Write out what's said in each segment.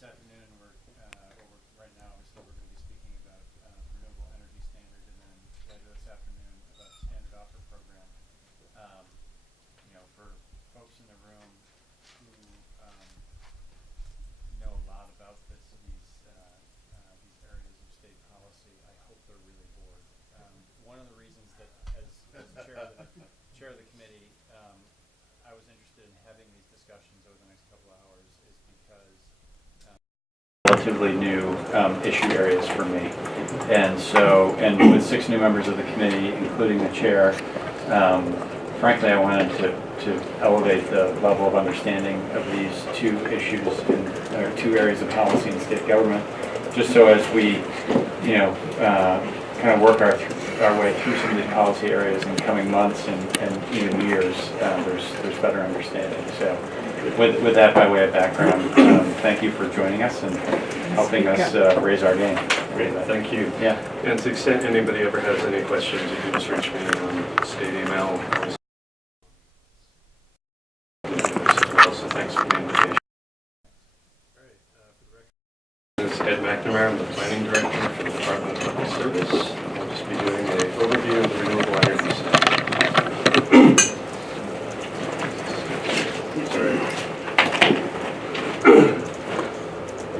this afternoon, right now, obviously, we're going to be speaking about renewable energy standard, and then later this afternoon about the standard offer program. For folks in the room who know a lot about these areas of state policy, I hope they're really bored. One of the reasons that, as chair of the committee, I was interested in having these discussions over the next couple of hours is because relatively new issue areas for me. And so, and with 6 new members of the committee, including the chair, frankly, I wanted to elevate the level of understanding of these 2 issues or 2 areas of policy in state government, just so as we, kind of work our way through some of these policy areas in coming months and even years, there's better understanding. So with that by way of background, thank you for joining us and helping us raise our game. Great, thank you. Yeah. And to the extent anybody ever has any questions, you can just reach me on state email. So thanks for the invitation. All right, for the record, this is Ed McNamara. I'm the planning director for the Department of Public Service. I'll just be doing an overview of the renewable energy sector.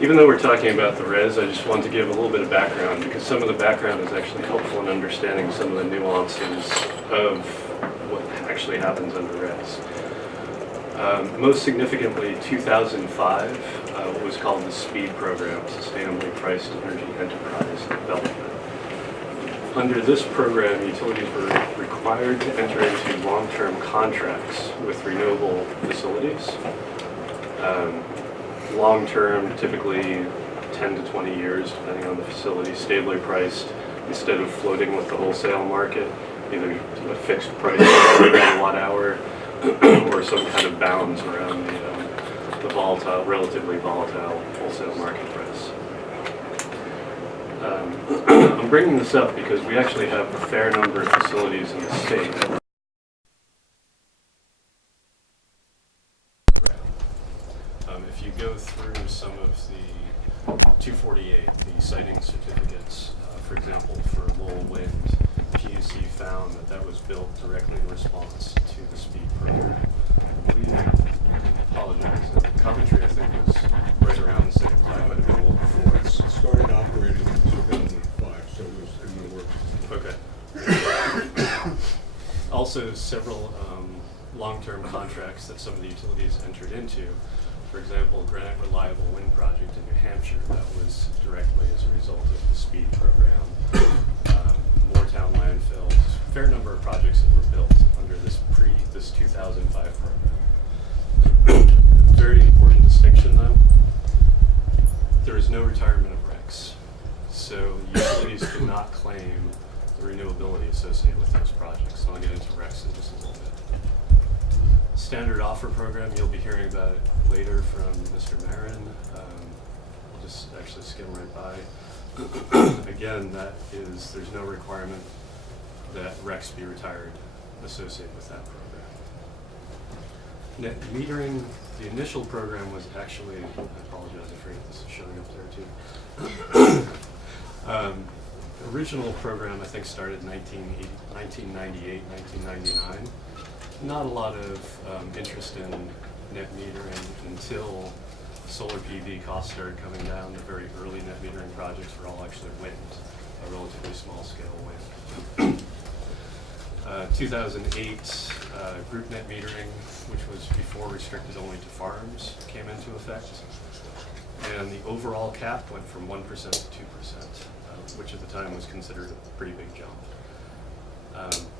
Even though we're talking about the res, I just want to give a little bit of background because some of the background is actually helpful in understanding some of the nuances of what actually happens under res. Most significantly, 2005, what was called the SPEED program, Sustainably Priced Energy Enterprise Development. Under this program, utilities were required to enter into long-term contracts with renewable facilities. Long-term, typically 10 to 20 years, depending on the facility, stably priced, instead of floating with the wholesale market, either a fixed price per megawatt hour or some kind of bounds around the volatile, relatively volatile wholesale market price. I'm bringing this up because we actually have a fair number of facilities in the state. If you go through some of the 248, the siting certificates, for example, for Lowell Wind, PUC found that was built directly in response to the SPEED program. We apologize. Coventry, I think, was right around the same time. Might have been a little before. It started operating in 2005, so it was in the works. Okay. Also, several long-term contracts that some of the utilities entered into. For example, Granite Reliable Wind Project in New Hampshire, that was directly as a result of the SPEED program. Moortown landfills, a fair number of projects that were built under this 2005 program. Very important distinction though, there is no retirement of RECs. So utilities could not claim the renewability associated with those projects. And I'll get into RECs in just a little bit. Standard offer program, you'll be hearing about it later from Mr. Marin. I'll just actually skim right by. Again, there's no requirement that RECs be retired associated with that program. Net metering, the initial program was actually, I apologize, I forget this is showing up there too. Original program I think started in 1998, 1999. Not a lot of interest in net metering until solar PV costs started coming down. The very early net metering projects were all actually wind, a relatively small scale wind. 2008, group net metering, which was before restricted only to farms, came into effect. And the overall cap went from 1% to 2%, which at the time was considered a pretty big jump.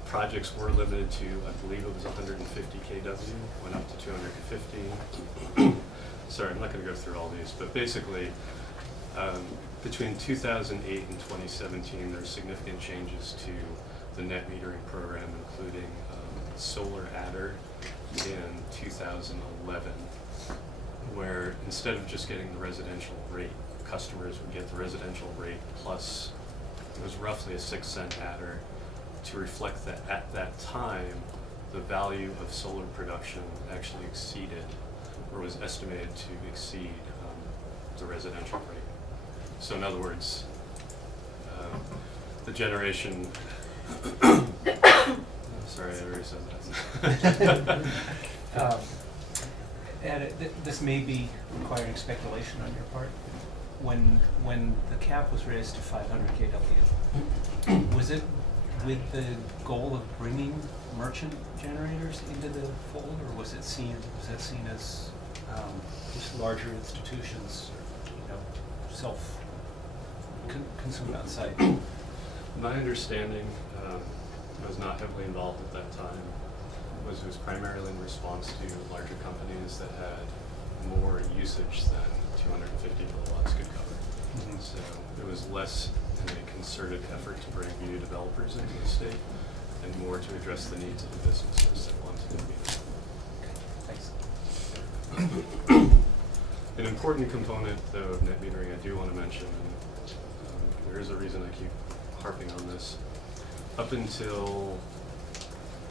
Projects were limited to, I believe it was 150 kW, went up to 250. Sorry, I'm not going to go through all these, but basically, between 2008 and 2017, there's significant changes to the net metering program, including solar adder in 2011, where instead of just getting the residential rate, customers would get the residential rate plus, it was roughly a 6-cent adder, to reflect that at that time, the value of solar production actually exceeded, or was estimated to exceed the residential rate. So in other words, the generation, sorry, I already said that. Ed, this may be requiring speculation on your part. When the cap was raised to 500 kW, was it with the goal of bringing merchant generators into the fold, or was that seen as just larger institutions, self-consumed outside? My understanding, I was not heavily involved at that time, was it was primarily in response to larger companies that had more usage than 250 kilowatts could cover. Mm-hmm. So it was less in a concerted effort to bring new developers into the state and more to address the needs of the businesses that wanted to be there. Thanks. An important component, though, of net metering I do want to mention, and there is a reason I keep harping on this. Up until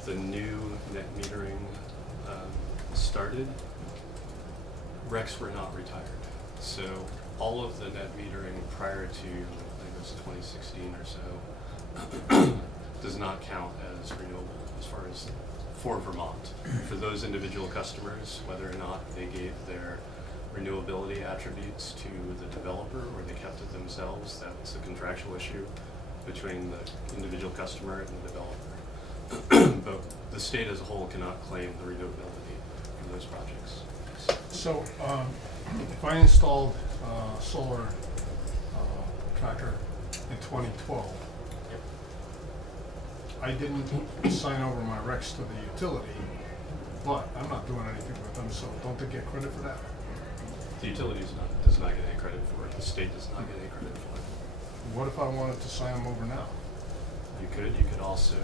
the new net metering started, RECs were not retired. So all of the net metering prior to, I think it was 2016 or so, does not count as renewable as far as for Vermont. For those individual customers, whether or not they gave their renewability attributes to the developer or they kept it themselves, that was a contractual issue between the individual customer and the developer. But the state as a whole cannot claim the renewability for those projects. So, if I installed solar tracker in 2012, I didn't sign over my RECs to the utility, but I'm not doing anything with them, so don't they get credit for that? The utility does not get any credit for it. The state does not get any credit for it. What if I wanted to sign them over now? You could also,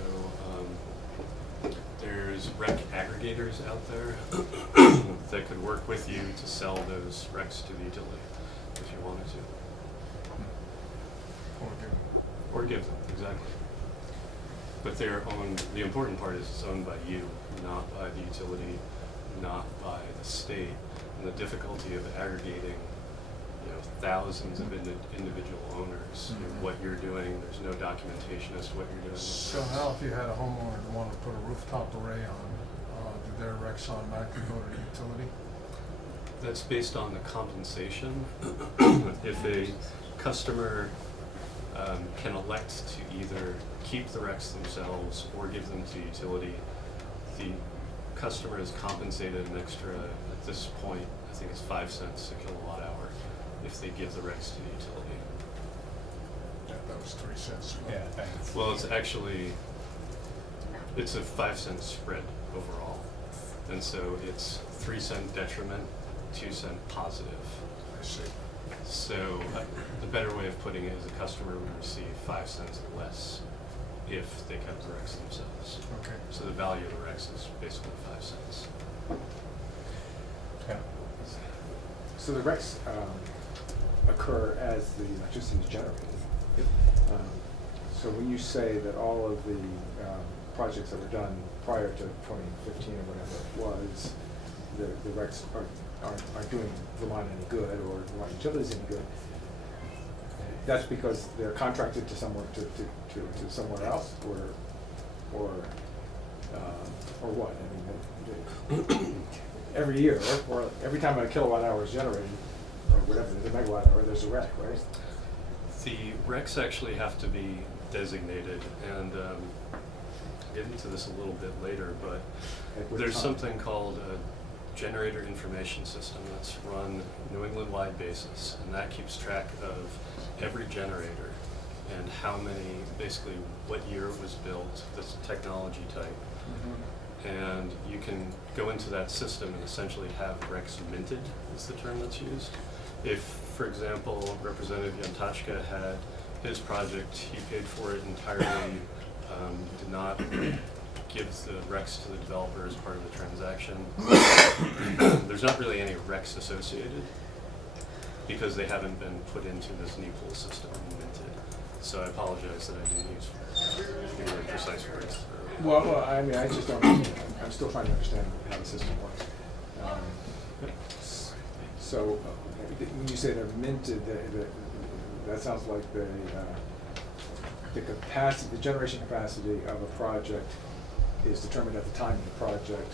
there's REC aggregators out there that could work with you to sell those RECs to the utility if you wanted to. Or give them? Or give them, exactly. But they're owned, the important part is it's owned by you, not by the utility, not by the state. And the difficulty of aggregating, thousands of individual owners, what you're doing, there's no documentation as to what you're doing. So now if you had a homeowner that wanted to put a rooftop array on, do their RECs automatically go to the utility? That's based on the compensation. If a customer can elect to either keep the RECs themselves or give them to utility, the customer is compensated an extra, at this point, I think it's 5 cents a kilowatt hour if they give the RECs to the utility. Yeah, that was 3 cents. Yeah, thanks. Well, it's a 5 cent spread overall. And so it's 3 cent detriment, 2 cent positive. I see. So the better way of putting it is a customer would receive 5 cents less if they kept the RECs themselves. Okay. So the value of the RECs is basically 5 cents. Yeah. So the RECs occur as the electricity is generated. Yep. So when you say that all of the projects that were done prior to 2015 or whatever it was, the RECs aren't doing Vermont any good or Vermont utilities any good, that's because they're contracted to somewhere to somewhere else, or what? I mean, every year, or every time a kilowatt hour is generated, or whatever, there's a megawatt hour, there's a REC, right? The RECs actually have to be designated, and I'll get into this a little bit later, but At what there's time? something called a generator information system that's run New England-wide basis, and that keeps track of every generator and how many, basically what year it was built, this technology type. And you can go into that system and essentially have RECs minted, is the term that's used. If, for example, Representative Yantachka had his project, he paid for it entirely, did not give the RECs to the developer as part of the transaction. There's not really any RECs associated because they haven't been put into this new pool system and minted. So I apologize that I didn't use fewer precise words. Well, I mean, I just don't, I'm still trying to understand how the system works. So, when you say they're minted, that sounds like the capacity, the generation capacity of a project is determined at the time of the project,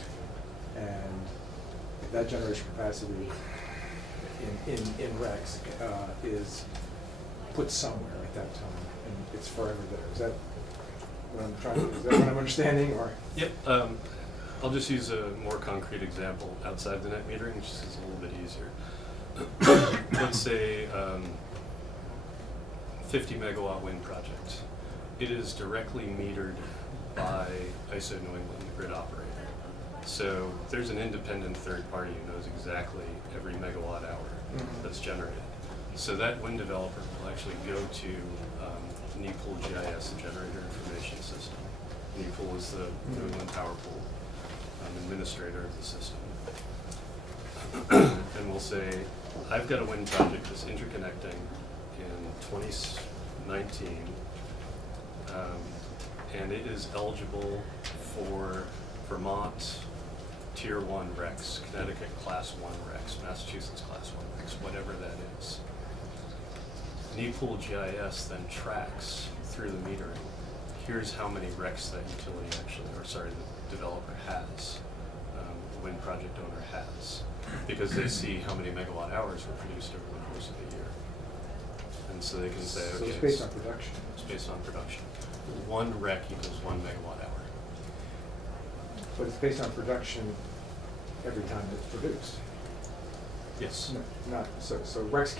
and that generation capacity in Rex is put somewhere at that time, and it's forever there. Is that what I'm is that what I'm understanding, or? Yep. I'll just use a more concrete example outside the net metering, which is a little bit easier. Let's say 50 megawatt wind project. It is directly metered by ISO New England, the grid operator. So there's an independent third party who knows exactly every megawatt hour that's generated. So that wind developer will actually go to NEPOOL GIS, the Generator Information System. NEPOOL is the New England Power Pool administrator of the system. And we'll say, I've got a wind project that's interconnecting in 2019, and it is eligible for Vermont Tier 1 RECs, Connecticut Class 1 RECs, Massachusetts Class 1 RECs, whatever that is. NEPOOL GIS then tracks through the metering. Here's how many RECs that utility actually, or sorry, the developer has, the wind project owner has, because they see how many megawatt hours were produced over the course of the year. And so they can say, So okay. it's based on production. It's based on production. 1 REC equals 1 megawatt hour. But it's based on production every time it's produced. Yes. No, not, so RECs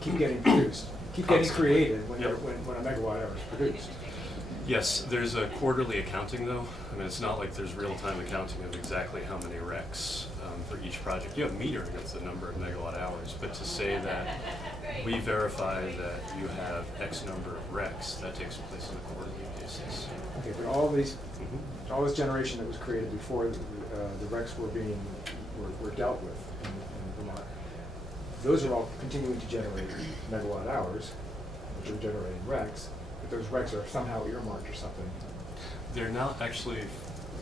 keep getting produced, keep getting Constantly. created when Yep. when a megawatt hour is produced. Yes, there's a quarterly accounting though. I mean, it's not like there's real-time accounting of exactly how many RECs for each project. You have metering of the number of megawatt hours, but to say that we verify that you have X number of RECs, that takes place on a quarterly basis. Okay, but all this generation that was created before the RECs were dealt with in Vermont, those are all continuing to generate megawatt hours, which are generating RECs, but those RECs are somehow earmarked or something. They're not actually,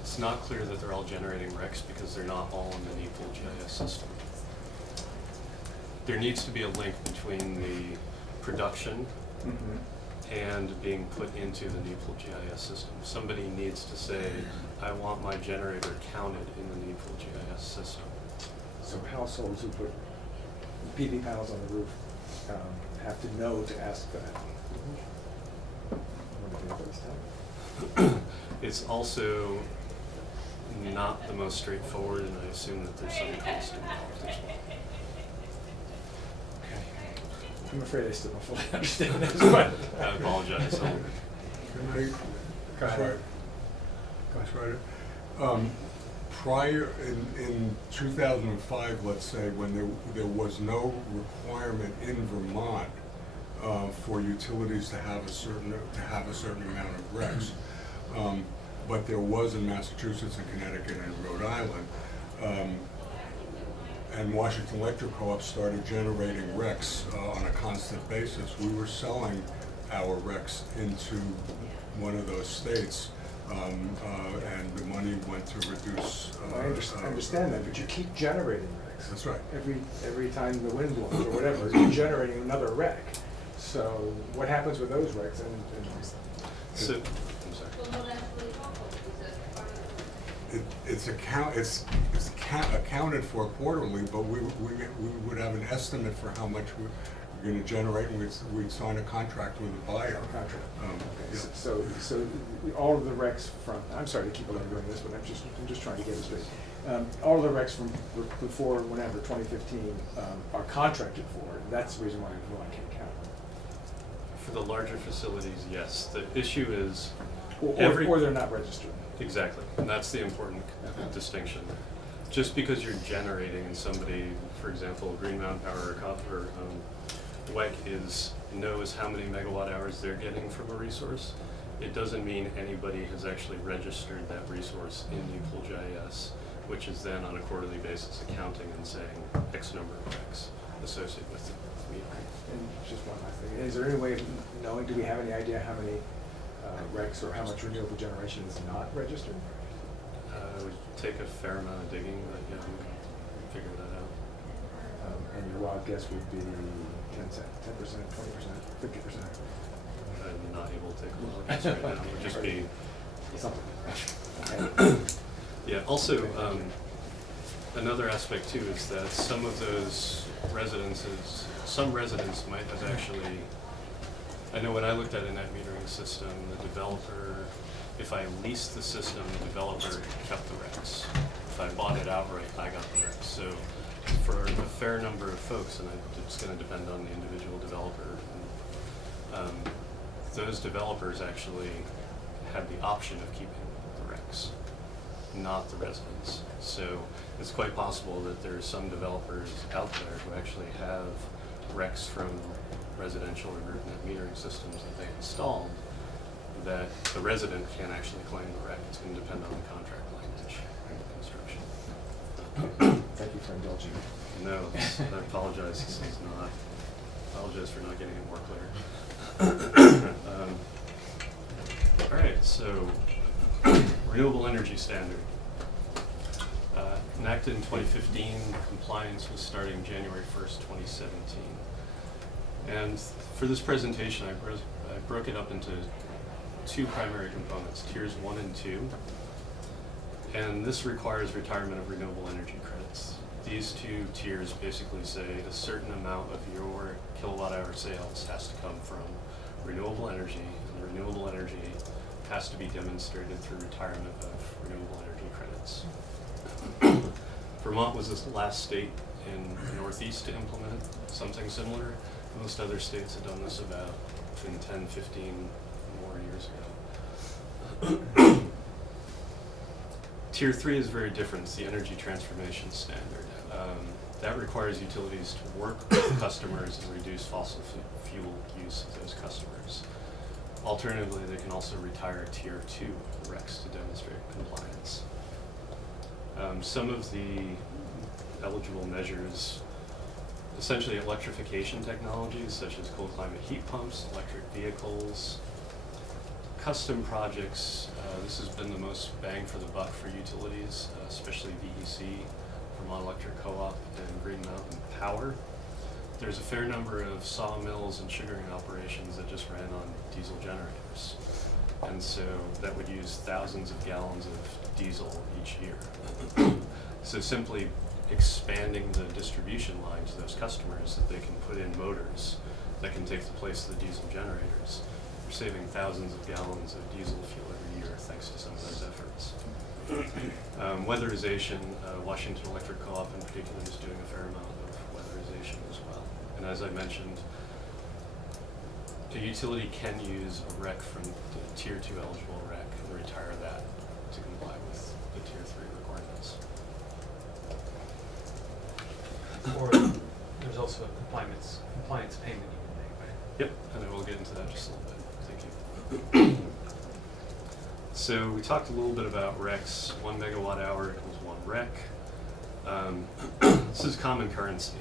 it's not clear that they're all generating RECs because they're not all in the NEPOOL GIS system. There needs to be a link between the production and being put into the NEPOOL GIS system. Somebody needs to say, I want my generator counted in the NEPOOL GIS system. So households who put PV panels on the roof have to know to ask for that. I wonder if anybody's telling me. It's also not the most straightforward, and I assume that there's some cost involved as well. Okay. I'm afraid I still don't fully understand this, but. I apologize. Can I, Go ahead. Gosh, right. Prior, in 2005, let's say, when there was no requirement in Vermont for utilities to have a certain amount of RECs, but there was in Massachusetts and Connecticut and Rhode Island, and Washington Electric Co-op started generating RECs on a constant basis. We were selling our RECs into one of those states, and the money went to reduce. I understand that, but you keep generating RECs. That's right. Every time the wind blows or whatever, you're generating another REC. So what happens with those RECs? So, I'm sorry. It's accounted for quarterly, but we would have an estimate for how much we're going to generate, and we'd sign a contract with the buyer. Contract. Yeah. So all of the RECs from, I'm sorry to keep on doing this, but I'm just trying to get it straight. All of the RECs from before, whenever, 2015, are contracted for. That's the reason why I can't count. For the larger facilities, yes. The issue is Or they're not registered. Exactly, and that's the important distinction. Just because you're generating and somebody, for example, Green Mountain Power or WEC knows how many megawatt hours they're getting from a resource, it doesn't mean anybody has actually registered that resource in NEPOOL GIS, which is then on a quarterly basis accounting and saying X number of RECs associated with the metering. And just one last thing, is there any way of knowing, do we have any idea how many RECs or how much renewable generation is not registered? It would take a fair amount of digging, but yeah, we can figure that out. And guess would be 10%, 20%, 50%. I'm not able to take a look at this right now. It would just be Something. yeah. Also, another aspect too is that some of those residences, some residents might have actually. I know when I looked at a net metering system, the developer, if I leased the system, the developer kept the recs. If I bought it outright, I got the recs. So for a fair number of folks, and it's going to depend on the individual developer, those developers actually had the option of keeping the recs, not the residents. So it's quite possible that there are some developers out there who actually have recs from residential or group net metering systems that they installed that the resident can't actually claim the rec. It's going to depend on the contract language and construction. Thank you for indulging me. No, I apologize. This is not. Apologize for not getting it more clear. All right, so renewable energy standard. Enacted in 2015, compliance was starting January 1st, 2017. And for this presentation, I broke it up into two primary components, tiers 1 and 2. And this requires retirement of renewable energy credits. These two tiers basically say a certain amount of your kilowatt hour sales has to come from renewable energy, and the renewable energy has to be demonstrated through retirement of renewable energy credits. Vermont was the last state in the Northeast to implement something similar. Most other states had done this about 10, 15 more years ago. Tier 3 is very different. It's the energy transformation standard. That requires utilities to work with customers and reduce fossil fuel use of those customers. Alternatively, they can also retire Tier 2 RECs to demonstrate compliance. Some of the eligible measures, essentially electrification technologies such as cold climate heat pumps, electric vehicles, custom projects. This has been the most bang for the buck for utilities, especially VEC, Vermont Electric Co-op, and Green Mountain Power. There's a fair number of sawmills and sugaring operations that just ran on diesel generators. And so that would use thousands of gallons of diesel each year. So simply expanding the distribution line to those customers that they can put in motors that can take the place of the diesel generators. We're saving thousands of gallons of diesel fuel every year thanks to some of those efforts. Weatherization, Washington Electric Co-op in particular is doing a fair amount of weatherization as well. And as I mentioned, a utility can use a REC from the Tier 2 eligible REC and retire that to comply with the Tier 3 requirements. Or there's also a compliance payment you can make, right? Yep, and I will get into that just a little bit. Thank you. So we talked a little bit about RECs. 1 megawatt hour equals 1 REC. This is common currency.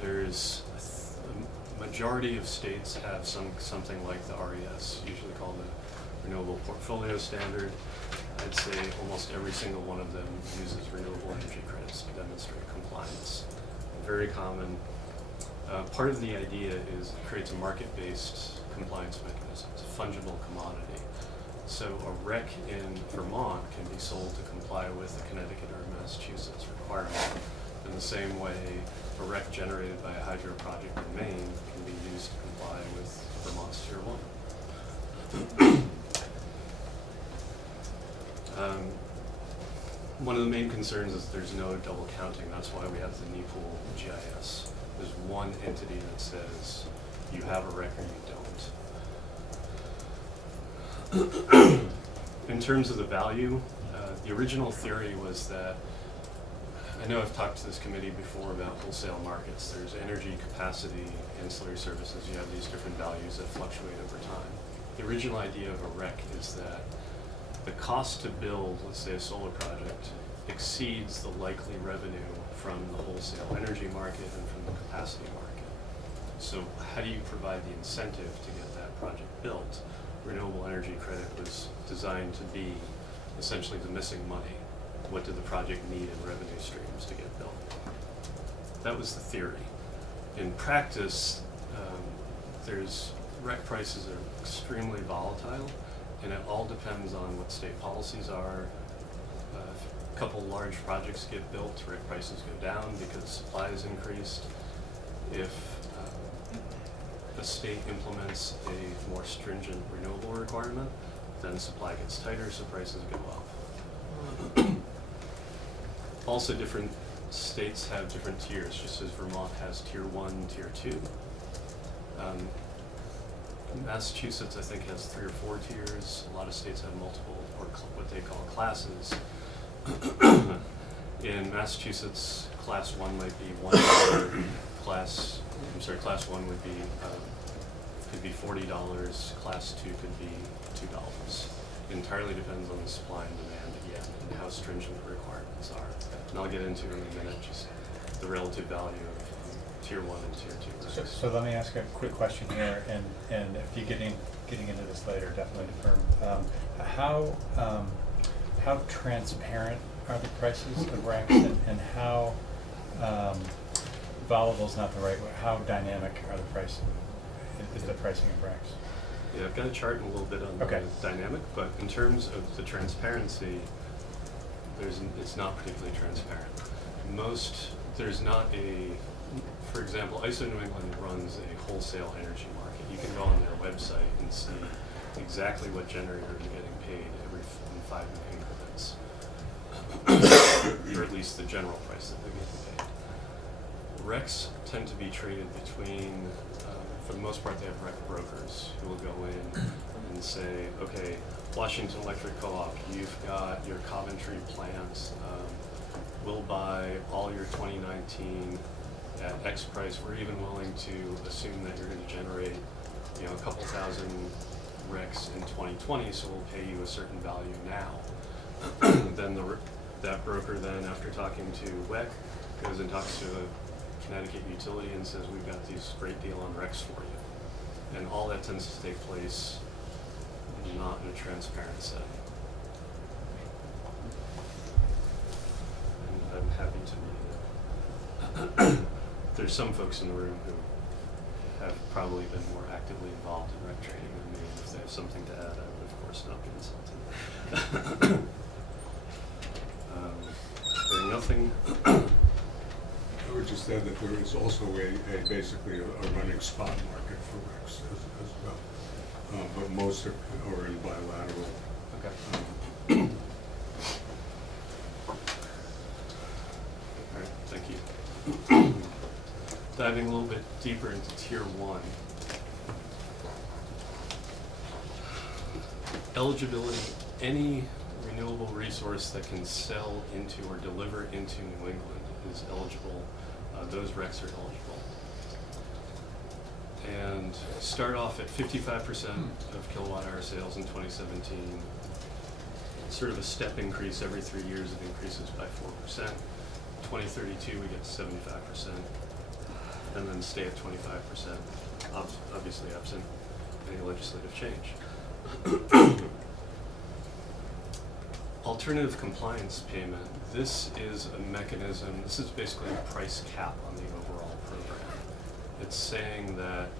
There's a majority of states have something like the RES, usually called the Renewable Portfolio Standard. I'd say almost every single one of them uses renewable energy credits to demonstrate compliance. Very common. Part of the idea is it creates a market-based compliance mechanism. It's a fungible commodity. So a REC in Vermont can be sold to comply with the Connecticut or Massachusetts requirement. In the same way, a REC generated by a hydro project in Maine can be used to comply with Vermont's Tier 1. One of the main concerns is there's no double counting. That's why we have the NEPOOL GIS. There's one entity that says you have a REC or you don't. In terms of the value, the original theory was that, I know I've talked to this committee before about wholesale markets. There's energy, capacity, ancillary services. You have these different values that fluctuate over time. The original idea of a REC is that the cost to build, let's say, a solar project exceeds the likely revenue from the wholesale energy market and from the capacity market. So how do you provide the incentive to get that project built? Renewable energy credit was designed to be essentially the missing money. What did the project need in revenue streams to get built? That was the theory. In practice, rec prices are extremely volatile, and it all depends on what state policies are. If a couple large projects get built, rec prices go down because supply is increased. If the state implements a more stringent renewable requirement, then supply gets tighter, so prices go up. Also, different states have different tiers, just as Vermont has tier 1, tier 2. Massachusetts, I think, has 3 or 4 tiers. A lot of states have multiple, or what they call classes. In Massachusetts, class 1 might be $1. Class 1 would be could be $40. Class 2 could be $2. It entirely depends on the supply and demand again, and how stringent the requirements are. And I'll get into in a minute just the relative value of tier 1 and tier 2. So let me ask a quick question here, and if you're getting into this later, definitely defer. How transparent are the prices of RECs, and how volatile is not the right word? How dynamic are the pricing? Is the pricing of RECs? Yeah, I've got a chart in a little bit on Okay. the dynamic, but in terms of the transparency, it's not particularly transparent. There's not for example, ISO New England runs a wholesale energy market. You can go on their website and see exactly what generators are getting paid every 5 increments, or at least the general price that they're getting paid. RECs tend to be traded between, for the most part, they have REC brokers who will go in and say, okay, Washington Electric Co-op, you've got your Coventry plant, we'll buy all your 2019 at X price. We're even willing to assume that you're going to generate, a couple thousand RECs in 2020, so we'll pay you a certain value now. Then that broker then, after talking to WEC, goes and talks to a Connecticut utility and says, we've got this great deal on RECs for you. And all that tends to take place not in a transparent setting. And I'm happy to read it. There's some folks in the room who have probably been more actively involved in rec trading than me. If they have something to add, I would of course not be insulted. Hearing nothing. I would just add that there is also basically a running spot market for RECs as well. But most are in bilateral. Okay. All right, thank you. Diving a little bit deeper into tier 1. Eligibility, any renewable resource that can sell into or deliver into New England is eligible. Those RECs are eligible. And start off at 55% of kilowatt hour sales in 2017. Sort of a step increase every 3 years, it increases by 4%. 2032 we get to 75%, and then stay at 25%, obviously absent any legislative change. Alternative compliance payment. This is a mechanism, this is basically a price cap on the overall program. It's saying that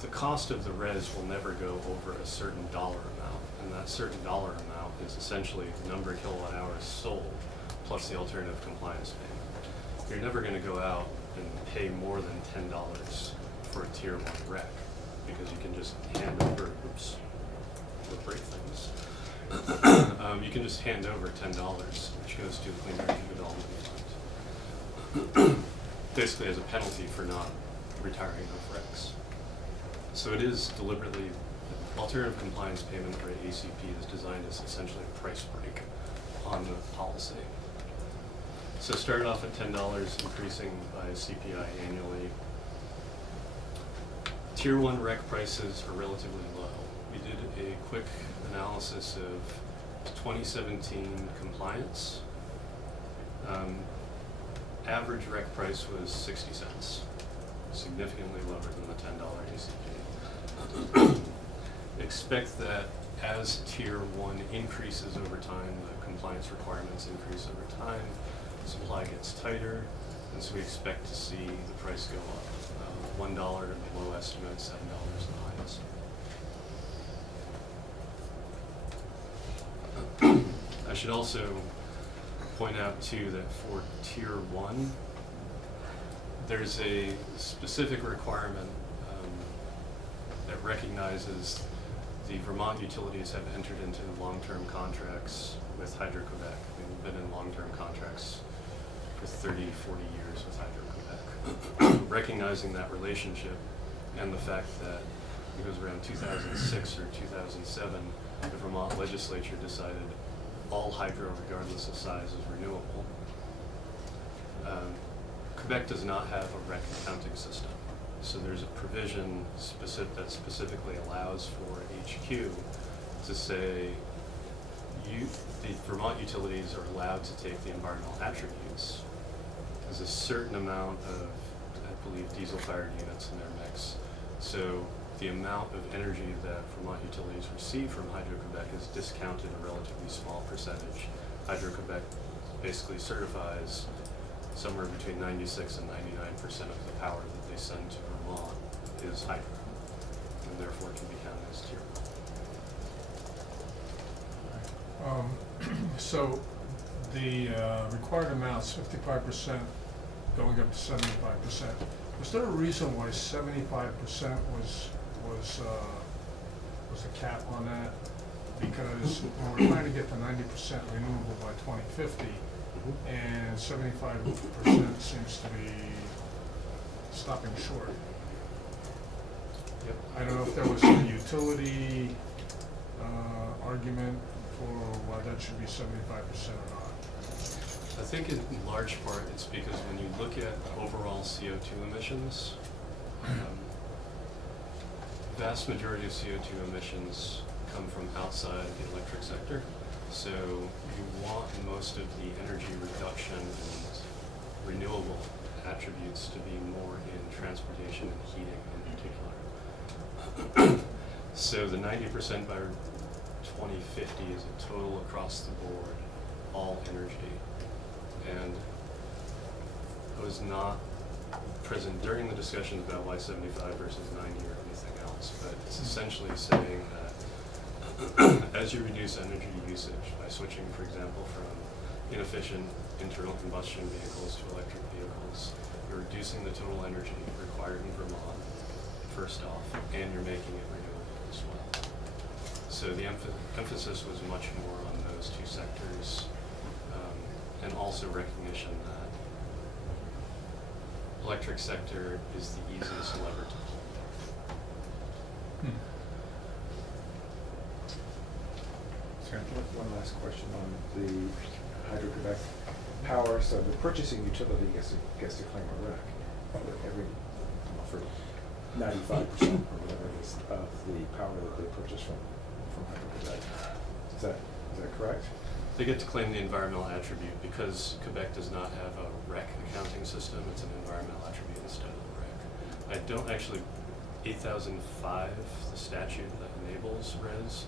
the cost of the res will never go over a certain dollar amount, and that certain dollar amount is essentially the number of kilowatt hours sold plus the alternative compliance payment. You're never going to go out and pay more than $10 for a tier 1 rec, because you can just hand over, we'll break things. You can just hand over $10, which goes to the Clean Energy Development Fund, basically as a penalty for not retiring enough recs. So it is deliberately, alternative compliance payment, or ACP, is designed as essentially a price break on the policy. So started off at $10, increasing by CPI annually. Tier 1 rec prices are relatively low. We did a quick analysis of 2017 compliance. Average rec price was 60 cents, significantly lower than the $10 ACP. Expect that as tier 1 increases over time, the compliance requirements increase over time, supply gets tighter, and so we expect to see the price go up. $1 in the low estimate, $7 in the high estimate. I should also point out too that for Tier 1, there's a specific requirement that recognizes the Vermont utilities have entered into long-term contracts with Hydro-Quebec. We've been in long-term contracts for 30, 40 years with Hydro-Quebec. Recognizing that relationship and the fact that it was around 2006 or 2007, the Vermont legislature decided all hydro, regardless of size, is renewable. Quebec does not have a REC accounting system. So there's a provision that specifically allows for HQ to say the Vermont utilities are allowed to take the environmental attributes. There's a certain amount of, I believe, diesel-fired units in their mix. So the amount of energy that Vermont utilities receive from Hydro-Quebec is discounted a relatively small percentage. Hydro-Quebec basically certifies somewhere between 96 and 99% of the power that they send to Vermont is hydro, and therefore can be counted as Tier 1. So the required amount's 55%, going up to 75%. Was there a reason why 75% was the cap on that? Because when we're trying to get to 90% renewable by 2050, and 75% seems to be stopping short. Yep. I don't know if there was a utility argument for why that should be 75% or not. I think in large part it's because when you look at overall CO2 emissions, vast majority of CO2 emissions come from outside the electric sector. So you want most of the energy reduction and renewable attributes to be more in transportation and heating in particular. So the 90% by 2050 is a total across the board, all energy. And I was not present during the discussions about why 75 versus 90 or anything else, but it's essentially saying that as you reduce energy usage by switching, for example, from inefficient internal combustion vehicles to electric vehicles, you're reducing the total energy required in Vermont, first off, and you're making it renewable as well. So the emphasis was much more on those two sectors, and also recognition that electric sector is the easiest lever to pull. One last question on the Hydro-Quebec power. So the purchasing utility gets to claim a REC for 95% or whatever it is of the power that they purchase from Hydro-Quebec. Is that correct? They get to claim the environmental attribute because Quebec does not have a REC accounting system. It's an environmental attribute instead of a REC. I don't actually, 8005, the statute that enables RES,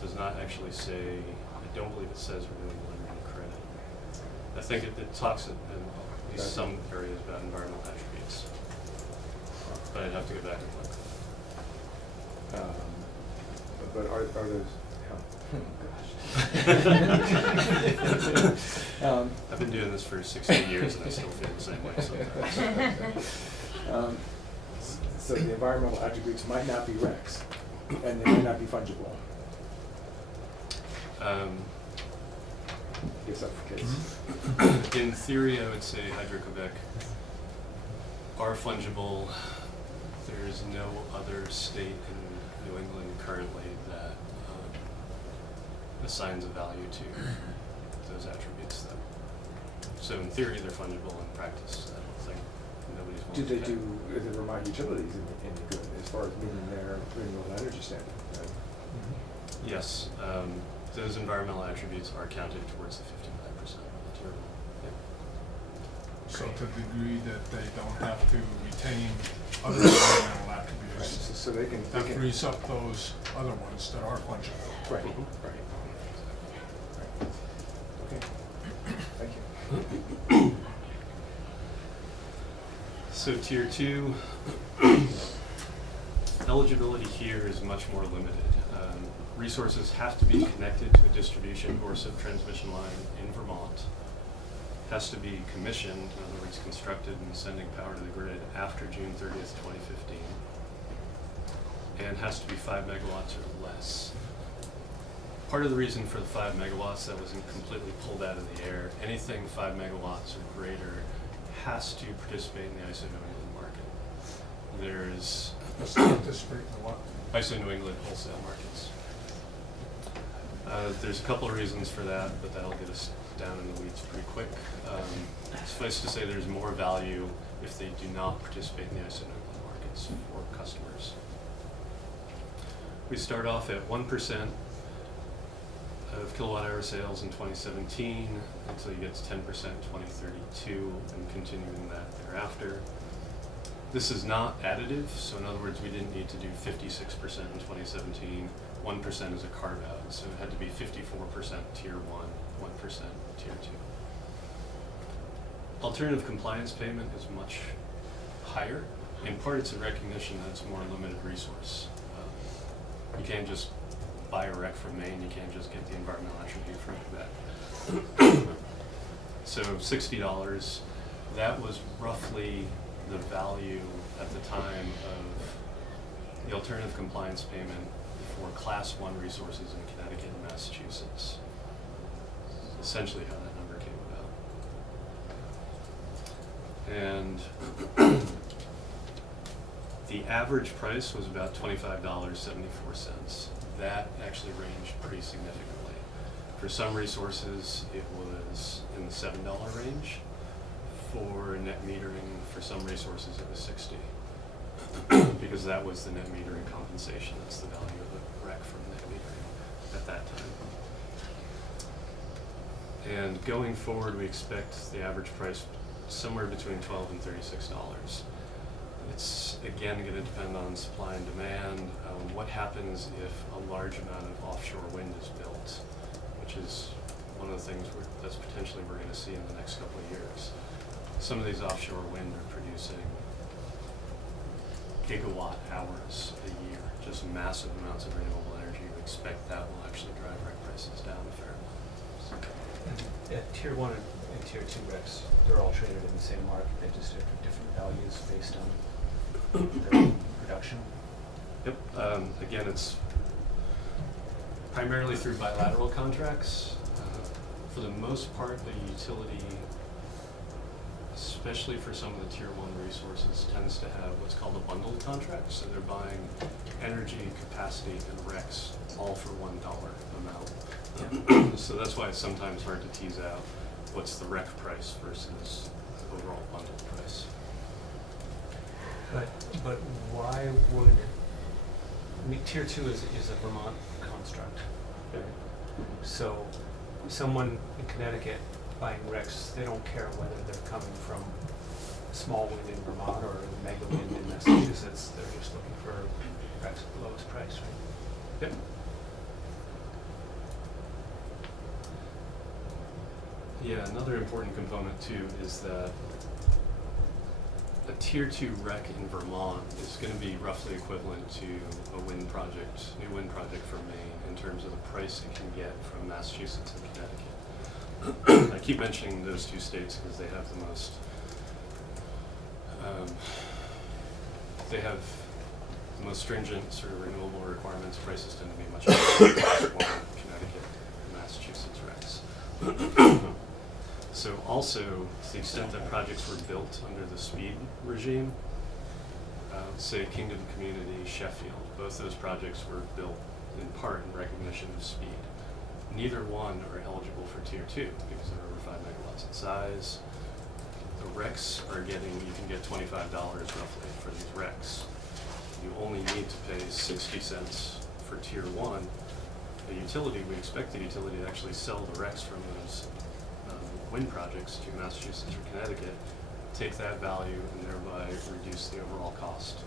does not actually say, I don't believe it says renewable energy credit. I think it talks in at least some areas about environmental attributes. But I'd have to go back and look. But are those, I've been doing this for 16 years and I still feel the same way sometimes. So the environmental attributes might not be RECs, and they might not be fungible. I guess that's the case. In theory, I would say Hydro-Quebec are fungible. There's no other state in New England currently that assigns a value to those attributes, though. So in theory, they're fungible. In practice, I don't think nobody's going to Do they pay. do the Vermont utilities any good as far as meeting their renewable energy standard? Right? Yes, those environmental attributes are counted towards the 55% material. Yeah. So to the degree that they don't have to retain other environmental Right. attributes, So they can. that frees up those other ones that are fungible. Right. Mhm. Right. Okay. Thank you. So tier 2, eligibility here is much more limited. Resources have to be connected to a distribution or subtransmission line in Vermont, has to be commissioned, in other words constructed and sending power to the grid after June 30th, 2015, and has to be 5 megawatts or less. Part of the reason for the 5 megawatts that wasn't completely pulled out of the air, anything 5 megawatts or greater has to participate in the ISO New England market. There's Let's participate in what? ISO New England wholesale markets. There's a couple of reasons for that, but that'll get us down in the weeds pretty quick. Suffice to say there's more value if they do not participate in the ISO New England markets for customers. We start off at 1% of kilowatt hour sales in 2017 until you get to 10% in 2032 and continuing that thereafter. This is not additive, so in other words, we didn't need to do 56% in 2017. 1% is a carve out, so it had to be 54% tier 1, 1% tier 2. Alternative compliance payment is much higher. In part, it's a recognition that it's a more limited resource. You can't just buy a rec from Maine, you can't just get the environmental attribute from Quebec. So $60, that was roughly the value at the time of the alternative compliance payment for class 1 resources in Connecticut and Massachusetts. Essentially how that number came about. And the average price was about $25.74. That actually ranged pretty significantly. For some resources, it was in the $7 range. For net metering, for some resources, it was $60. Because that was the net metering compensation. That's the value of the rec from net metering at that time. And going forward, we expect the average price somewhere between $12 and $36. It's again going to depend on supply and demand. What happens if a large amount of offshore wind is built, which is one of the things that's potentially we're going to see in the next couple of years. Some of these offshore wind are producing gigawatt hours a year, just massive amounts of renewable energy. We expect that will actually drive rec prices down a fair amount. At tier 1 and tier 2 recs, they're all traded in the same market, they just have different values based on their production. Yep. Again, it's primarily through bilateral contracts. For the most part, the utility, especially for some of the tier 1 resources, tends to have what's called a bundled contract. So they're buying energy, capacity, and recs all for $1 amount. So that's why it's sometimes hard to tease out what's the rec price versus the overall bundled price. But why would, I mean, tier 2 is a Vermont construct. So someone in Connecticut buying recs, they don't care whether they're coming from small wind in Vermont or mega wind in Massachusetts. They're just looking for recs at the lowest price, right? Yep. Yeah, another important component too is that a tier 2 rec in Vermont is going to be roughly equivalent to a wind project, new wind project from Maine in terms of the price it can get from Massachusetts and Connecticut. I keep mentioning those two states because they have the most, stringent sort of renewable requirements. Prices tend to be much higher than Connecticut and Massachusetts recs. So also, to the extent that projects were built under the speed regime, say Kingdom Community, Sheffield, both those projects were built in part in recognition of speed. Neither one are eligible for tier 2 because they're over 5 megawatts in size. The recs are getting, you can get $25 roughly for these recs. You only need to pay 60 cents for tier 1. The utility, we expect the utility to actually sell the recs from those wind projects to Massachusetts or Connecticut, take that value and thereby reduce the overall cost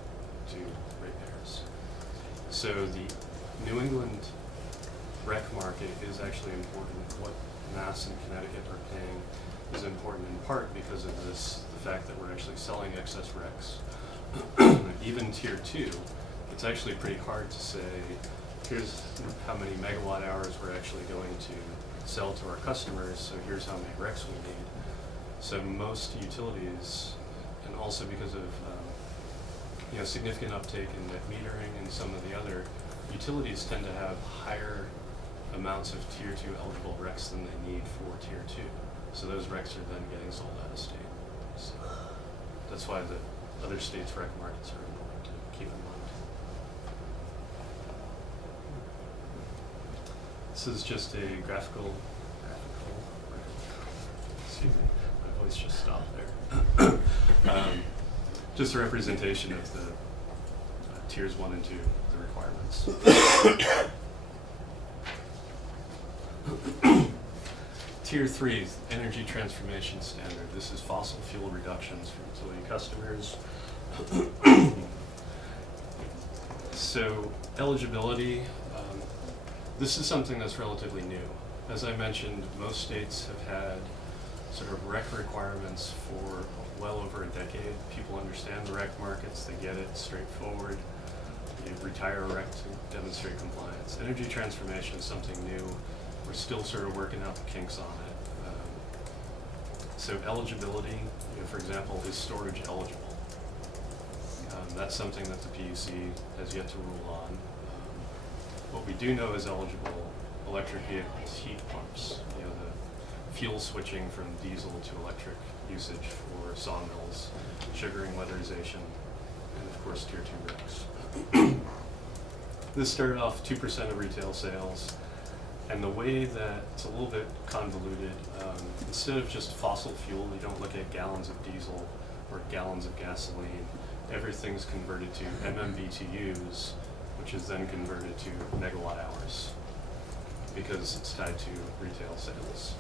to ratepayers. So the New England rec market is actually important. What Mass and Connecticut are paying is important in part because of this, the fact that we're actually selling excess RECs. Even tier 2, it's actually pretty hard to say, here's how many megawatt hours we're actually going to sell to our customers, so here's how many RECs we need. So most utilities, and also because of significant uptake in net metering and some of the other utilities tend to have higher amounts of tier 2 eligible RECs than they need for tier 2. So those RECs are then getting sold out of state. So that's why the other states' REC markets are important to keep in mind. This is just a graphical, excuse me, my voice just stopped there. Just a representation of the tiers 1 and 2, the requirements. Tier 3, energy transformation standard. This is fossil fuel reductions for utility customers. So eligibility, this is something that's relatively new. As I mentioned, most states have had sort of REC requirements for well over a decade. People understand the REC markets, they get it, straightforward. You retire a REC to demonstrate compliance. Energy transformation is something new. We're still sort of working out the kinks on it. So eligibility, for example, is storage eligible. That's something that the PUC has yet to rule on. What we do know is eligible electric vehicles, heat pumps, the fuel switching from diesel to electric usage for sawmills, sugaring, weatherization, and of course tier 2 RECs. This started off 2% of retail sales, and the way that it's a little bit convoluted, instead of just fossil fuel, we don't look at gallons of diesel or gallons of gasoline. Everything's converted to MMBTUs, which is then converted to megawatt hours because it's tied to retail sales.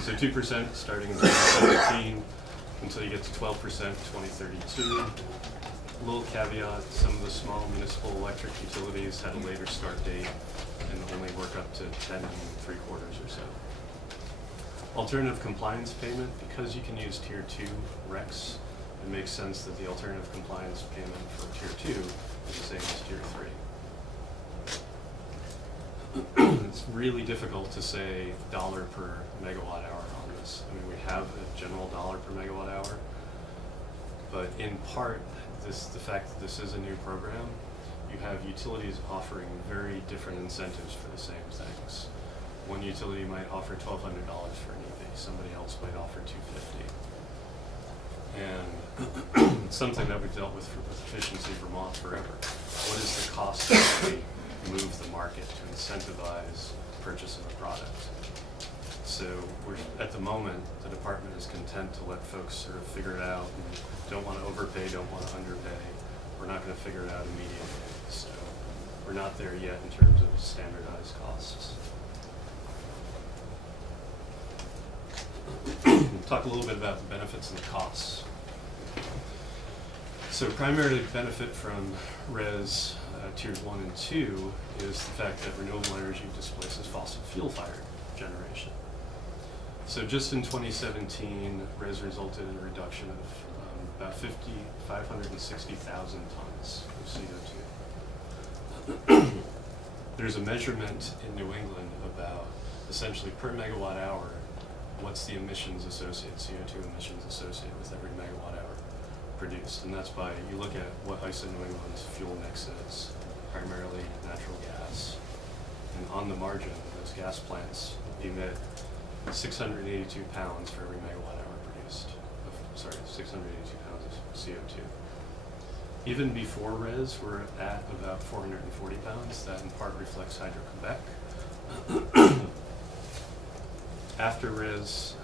So 2% starting in 2017 until you get to 12% in 2032. A little caveat, some of the small municipal electric utilities had a later start date and only work up to 10 3/4 or so. Alternative compliance payment, because you can use tier 2 RECs, it makes sense that the alternative compliance payment for tier 2 is the same as tier 3. It's really difficult to say dollar per megawatt hour on this. I mean, we have a general dollar per megawatt hour, but in part, the fact that this is a new program, you have utilities offering very different incentives for the same things. One utility might offer $1,200 for an EV, somebody else might offer $250. And it's something that we've dealt with Efficiency Vermont forever. What is the cost to actually move the market to incentivize the purchase of a product? So at the moment, the department is content to let folks sort of figure it out and don't want to overpay, don't want to underpay. We're not going to figure it out immediately. So we're not there yet in terms of standardized costs. Talk a little bit about the benefits and the costs. So primarily benefit from RES tiers 1 and 2 is the fact that renewable energy displaces fossil fuel-fired generation. So just in 2017, RES resulted in a reduction of about 560,000 tons of CO2. There's a measurement in New England about essentially per megawatt hour, what's the emissions associated, CO2 emissions associated with every megawatt hour produced. And that's by, you look at what ISO New England's fuel mix is, primarily natural gas. And on the margin, those gas plants emit 682 pounds for every megawatt hour produced. 682 pounds of CO2. Even before RES, we're at about 440 pounds. That in part reflects Hydro-Quebec. After RES,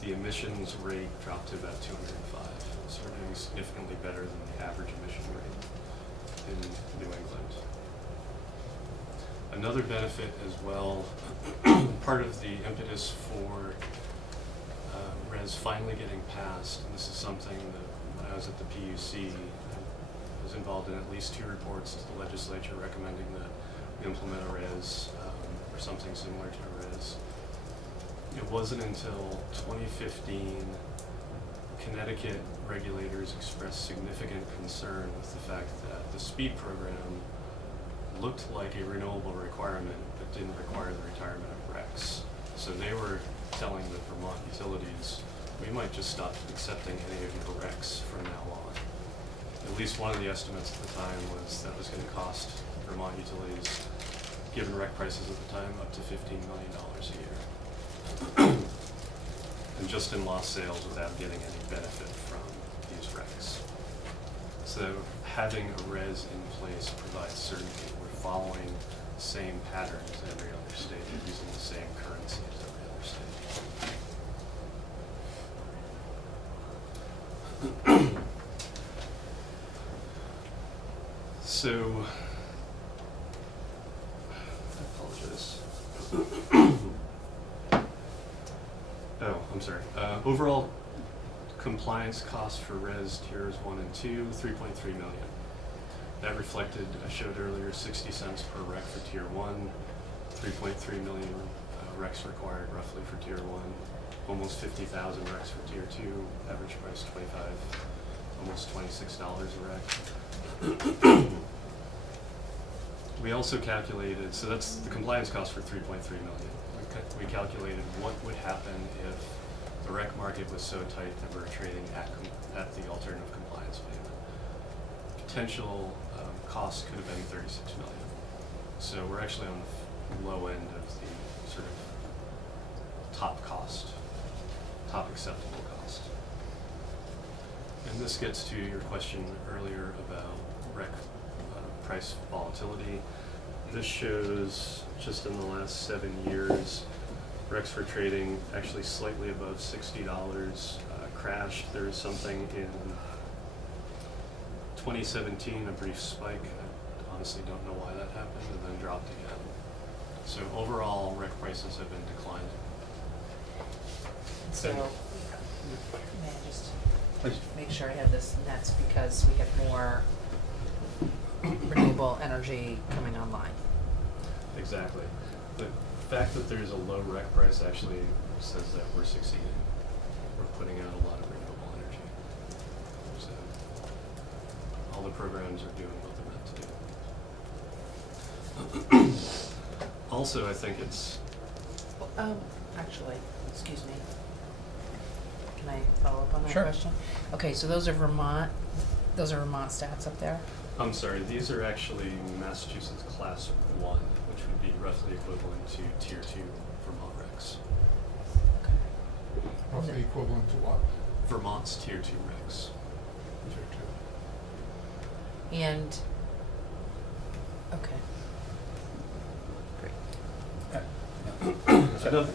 the emissions rate dropped to about 205. So we're doing significantly better than the average emission rate in New England. Another benefit as well, part of the impetus for RES finally getting passed, and this is something that when I was at the PUC, I was involved in at least 2 reports to the legislature recommending that we implement a RES or something similar to a RES. It wasn't until 2015 Connecticut regulators expressed significant concern with the fact that the speed program looked like a renewable requirement but didn't require the retirement of RECs. So they were telling the Vermont utilities, we might just stop accepting any of your RECs from now on. At least one of the estimates at the time was that was going to cost Vermont utilities, given REC prices at the time, up to $15 million a year. And just in lost sales without getting any benefit from these RECs. So having a res in place provides certainty. We're following the same pattern as every other state, using the same currency as every other state. So, I apologize. Oh, I'm sorry. Overall compliance costs for res tiers 1 and 2, $3.3 million. That reflected, I showed earlier, 60 cents per rec for tier 1, 3.3 million recs required roughly for tier 1, almost 50,000 recs for tier 2, average price 25, almost $26 a rec. We also calculated, so that's the compliance cost for 3.3 million. We calculated what would happen if the rec market was so tight that we're trading at the alternative compliance payment. Potential cost could have been 36 million. So we're actually on the low end of the sort of top acceptable cost. And this gets to your question earlier about rec price volatility. This shows just in the last 7 years, recs for trading actually slightly above $60, crashed. There was something in 2017, a brief spike. I honestly don't know why that happened, and then dropped again. So overall, rec prices have been declining. So, And- may I just Please. make sure I have this, and that's because we have more renewable energy coming online. Exactly. The fact that there's a low rec price actually says that we're succeeding. We're putting out a lot of renewable energy. So all the programs are doing what they're meant to do. Also, I think it's Actually, excuse me. Can I follow up on that Sure. question? Okay, so those are Vermont stats up there? I'm sorry, these are actually Massachusetts Class 1, which would be roughly equivalent to Tier 2 Vermont recs. Okay. Roughly equivalent to what? Vermont's Tier 2 recs. Tier 2. And, okay. Great. Another,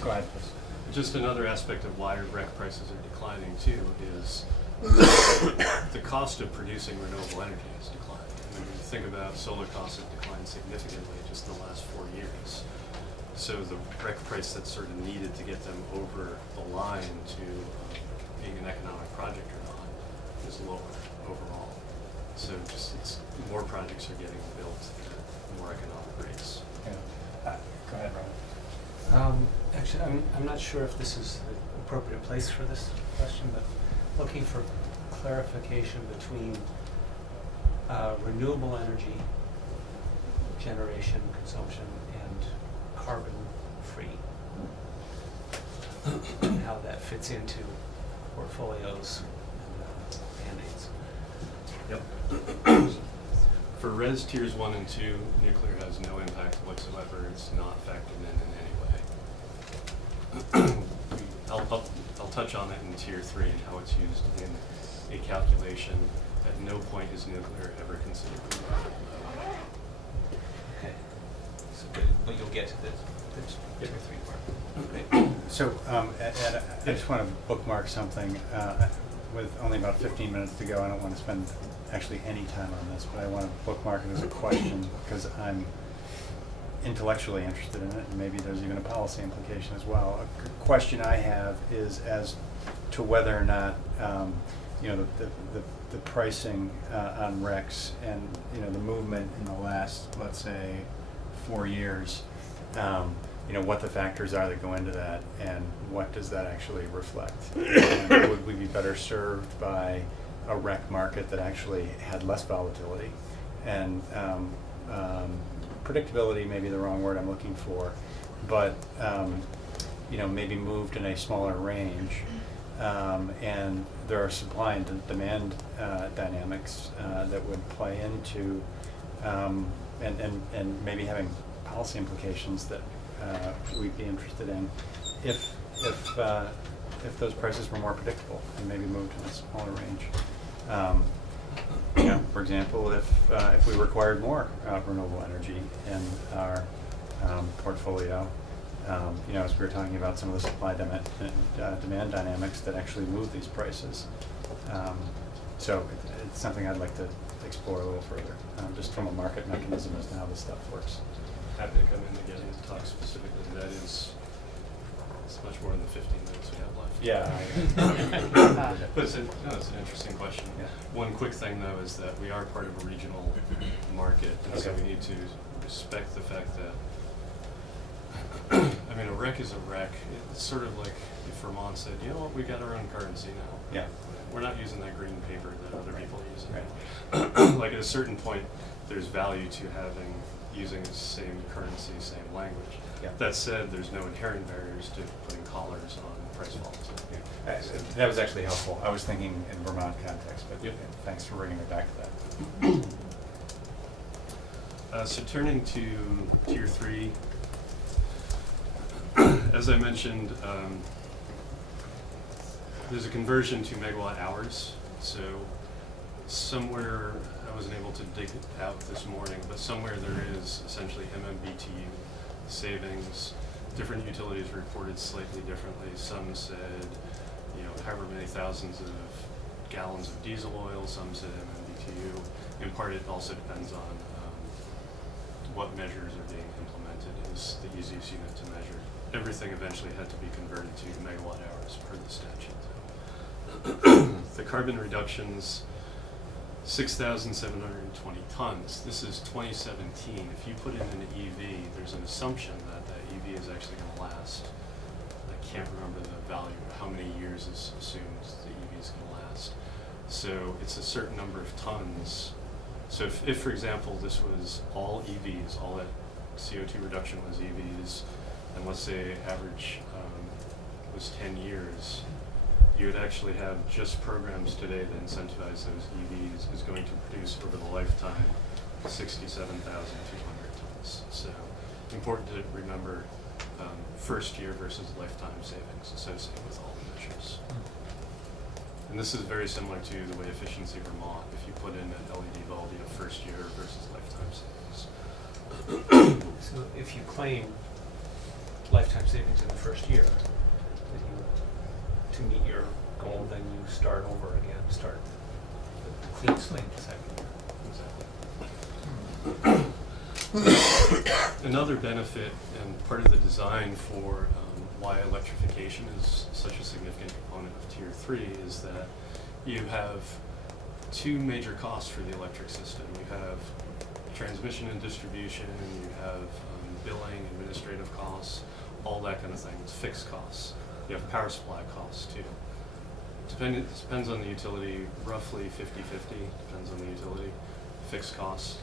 Go ahead, please. just another aspect of why rec prices are declining too is the cost of producing renewable energy has declined. When you think about solar costs have declined significantly just in the last 4 years. So the rec price that's sort of needed to get them over the line to being an economic project or not is lower overall. So just more projects are getting built at more economic rates. Yeah. Go ahead, Robin. Actually, I'm not sure if this is the appropriate place for this question, but looking for clarification between renewable energy generation, consumption, and carbon-free, and how that fits into portfolios and mandates. Yep. For res tiers 1 and 2, nuclear has no impact whatsoever. It's not factored in any way. I'll touch on it in tier 3 and how it's used in a calculation. At no point is nuclear ever considered renewable. Okay. So, but you'll get to this tier 3 part. Okay. So, Ed, I just want to bookmark something. With only about 15 minutes to go, I don't want to spend actually any time on this, but I want to bookmark it as a question because I'm intellectually interested in it, and maybe there's even a policy implication as well. A question I have is as to whether or not, the pricing on RECs and, the movement in the last, let's say, 4 years, what the factors are that go into that, and what does that actually reflect? And would we be better served by a rec market that actually had less volatility? And predictability may be the wrong word I'm looking for, but maybe moved in a smaller range, and there are supply and demand dynamics that would play into, and maybe having policy implications that we'd be interested in if those prices were more predictable and maybe moved in a smaller range. For example, if we required more renewable energy in our portfolio, as we were talking about some of the supply demand dynamics that actually move these prices. So it's something I'd like to explore a little further, just from a market mechanism as to how this stuff works. Happy to come in again and talk specifically. It's much more than the 15 minutes we have left. Yeah. But it's an interesting question. Yeah. One quick thing though is that we are part of a regional market, and so we need to respect the fact that a rec is a rec. It's sort of like if Vermont said, you know what, we got our own currency now. Yeah. We're not using that green paper that other people are using. Right. Like at a certain point, there's value to using the same currency, same language. Yeah. That said, there's no inherent barriers to putting collars on price volatility. That was actually helpful. I was thinking in Vermont context, but Yep. Thanks for bringing me back to that. So turning to Tier 3, as I mentioned, there's a conversion to megawatt hours. So somewhere, I wasn't able to dig it out this morning, but somewhere there is essentially MMBTU savings. Different utilities reported slightly differently. Some said, however many thousands of gallons of diesel oil, some said MMBTU. In part, it also depends on what measures are being implemented is the easiest unit to measure. Everything eventually had to be converted to megawatt hours per the statute. The carbon reductions, 6,720 tons. This is 2017. If you put in an EV, there's an assumption that that EV is actually going to last. I can't remember the value, how many years is assumed the EV is going to last. So it's a certain number of tons. So if for example, this was all EVs, all that CO2 reduction was EVs, and let's say average was 10 years, you would actually have just programs today that incentivize those EVs is going to produce over the lifetime 67,200 tons. So important to remember first year versus lifetime savings associated with all the measures. And this is very similar to the way Efficiency Vermont, if you put in an LED bulb, you have first year versus lifetime savings. So if you claim lifetime savings in the first year, to meet your goal, then you start over again, start the clean slate the second year. Exactly. Another benefit and part of the design for why electrification is such a significant component of Tier 3 is that you have two major costs for the electric system. You have transmission and distribution, and you have billing, administrative costs, all that kind of thing. It's fixed costs. You have power supply costs too. Depends on the utility, roughly 50-50, depends on the utility. Fixed costs,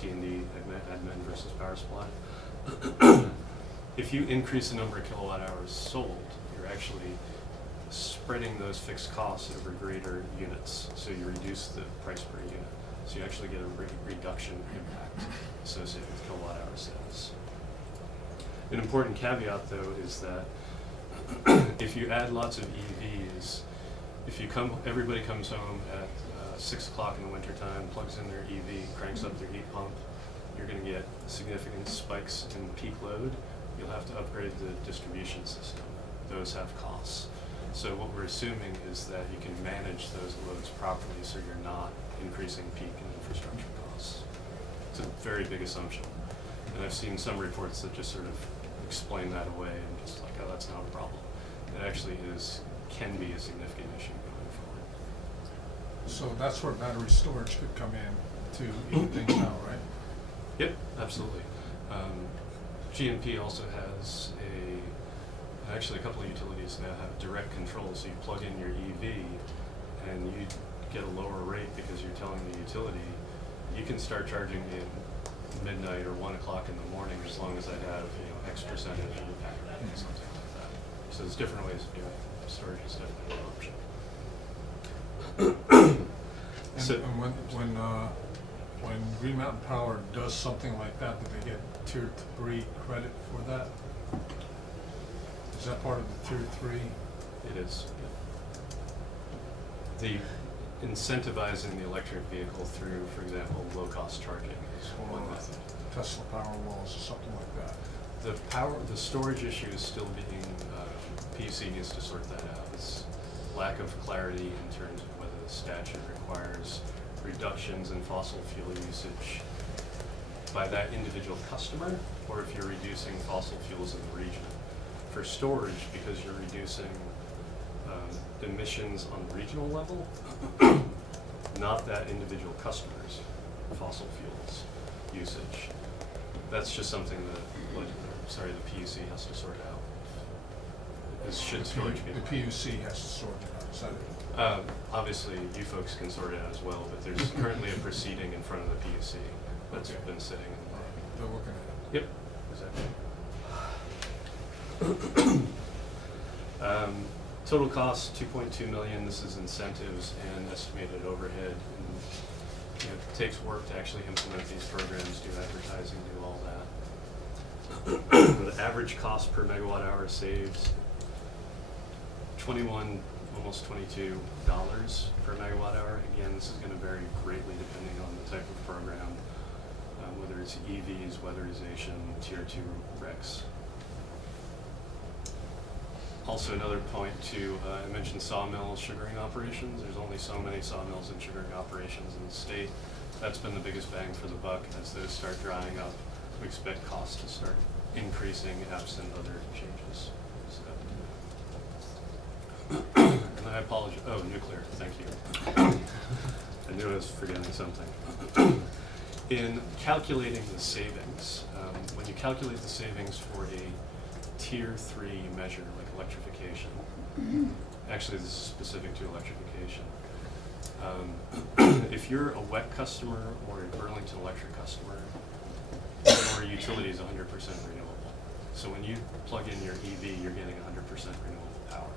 T&D, admin versus power supply. If you increase the number of kilowatt hours sold, you're actually spreading those fixed costs over greater units. So you reduce the price per unit. So you actually get a reduction impact associated with kilowatt hour sales. An important caveat though is that if you add lots of EVs, everybody comes home at 6 o'clock in the wintertime, plugs in their EV, cranks up their heat pump, you're going to get significant spikes in peak load. You'll have to upgrade the distribution system. Those have costs. So what we're assuming is that you can manage those loads properly so you're not increasing peak and infrastructure costs. It's a very big assumption. And I've seen some reports that just sort of explain that away and just like, oh, that's not a problem. It actually can be a significant issue going forward. So that's where battery storage could come in to even things out, right? Yep, absolutely. GNP also has actually a couple of utilities now have direct control, so you plug in your EV and you get a lower rate because you're telling the utility, you can start charging me at midnight or 1 o'clock in the morning as long as I have, X percentage in the pack or something like that. So there's different ways of doing it. Storage is definitely an option. So, when Green Mountain Power does something like that, do they get Tier 3 credit for that? Is that part of the Tier 3? it is. The incentivizing the electric vehicle through, for example, low-cost charging is one Or method. Tesla Powerwalls or something like that? The storage issue is still being, PUC needs to sort that out. It's lack of clarity in terms of whether the statute requires reductions in fossil fuel usage by that individual customer, or if you're reducing fossil fuels in the region. For storage, because you're reducing emissions on the regional level, not that individual customer's fossil fuels usage. That's just something that, the PUC has to sort out. Should storage be The allowed? PUC has to sort it out, is that it? Obviously, you folks can sort it out as well, but there's currently a proceeding in front of the PUC that's Okay. been sitting in the. They're looking at it. Yep, exactly. Total cost, $2.2 million. This is incentives and estimated overhead. And, it takes work to actually implement these programs, do advertising, do all that. The average cost per megawatt hour saved $21, almost $22 per megawatt hour. Again, this is going to vary greatly depending on the type of program, whether it's EVs, weatherization, Tier 2 RECs. Also, another point too, I mentioned sawmill sugaring operations. There's only so many sawmills and sugaring operations in the state. That's been the biggest bang for the buck. As those start drying up, we expect costs to start increasing absent other changes. So. And I apologize. Oh, nuclear. Thank you. I knew I was forgetting something. In calculating the savings, when you calculate the savings for a Tier 3 measure like electrification, actually this is specific to electrification. If you're a WEC customer or a Burlington Electric customer, your utility is 100% renewable. So when you plug in your EV, you're getting 100% renewable power.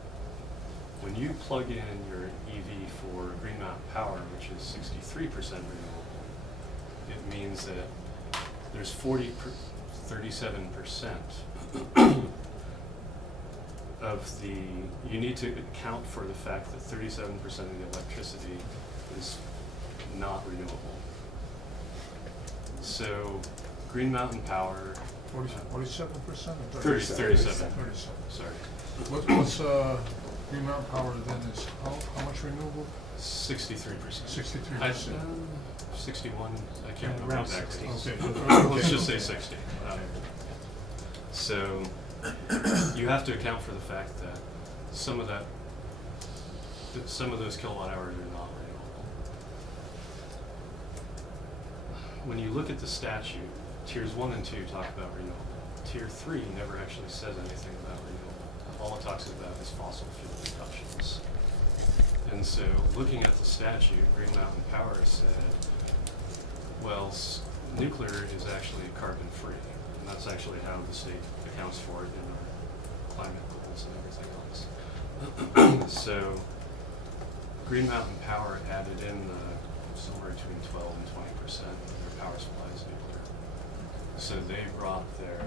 When you plug in your EV for Green Mountain Power, which is 63% renewable, it means that there's 37% of the, you need to account for the fact that 37% of the electricity is not renewable. So Green Mountain Power, 47% or 37. 37. Sorry. What's Green Mountain Power then is how much renewable? 63%. 63%. 61, I can't remember Around exactly. 60. Okay. Let's just say 60. So you have to account for the fact that some of those kilowatt hours are not renewable. When you look at the statute, tiers 1 and 2 talk about renewable. Tier 3 never actually says anything about renewable. All it talks about is fossil fuel reductions. And so looking at the statute, Green Mountain Power said, well, nuclear is actually carbon free. And that's actually how the state accounts for it in our climate goals and everything else. So Green Mountain Power added in somewhere between 12 and 20% of their power supply is nuclear. So they brought their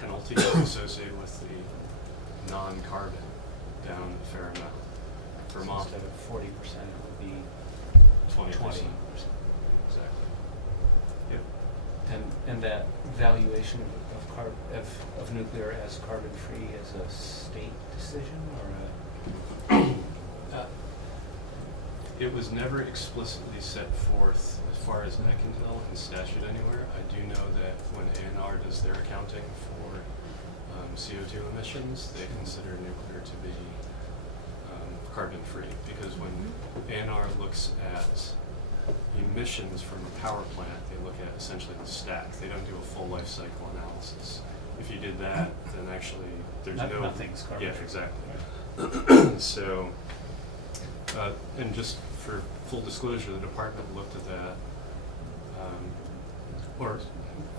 penalties associated with the non-carbon down a fair amount. Vermont, Instead of 40%, it would be 20%. 20%. Exactly. Yep. And that valuation of nuclear as carbon-free is a state decision or a? It was never explicitly set forth, as far as I can tell, in statute anywhere. I do know that when ANR does their accounting for CO2 emissions, they consider nuclear to be carbon-free, because when ANR looks at emissions from a power plant, they look at essentially the stack. They don't do a full life cycle analysis. if you did that, then actually there's no. Nothing's covered. Yeah, exactly. So, and just for full disclosure, the department looked at that, or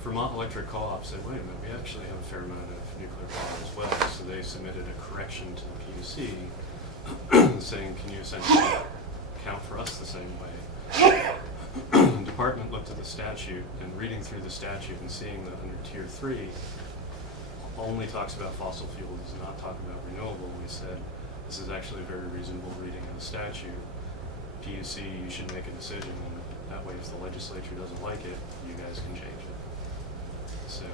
Vermont Electric Co-op said, wait a minute, we actually have a fair amount of nuclear power as well. So they submitted a correction to the PUC saying, can you essentially count for us the same way? The department looked at the statute, and reading through the statute and seeing that under Tier 3 only talks about fossil fuel, does not talk about renewable. We said, this is actually a very reasonable reading of the statute. PUC, you should make a decision, and that way if the legislature doesn't like it, you guys can change it. So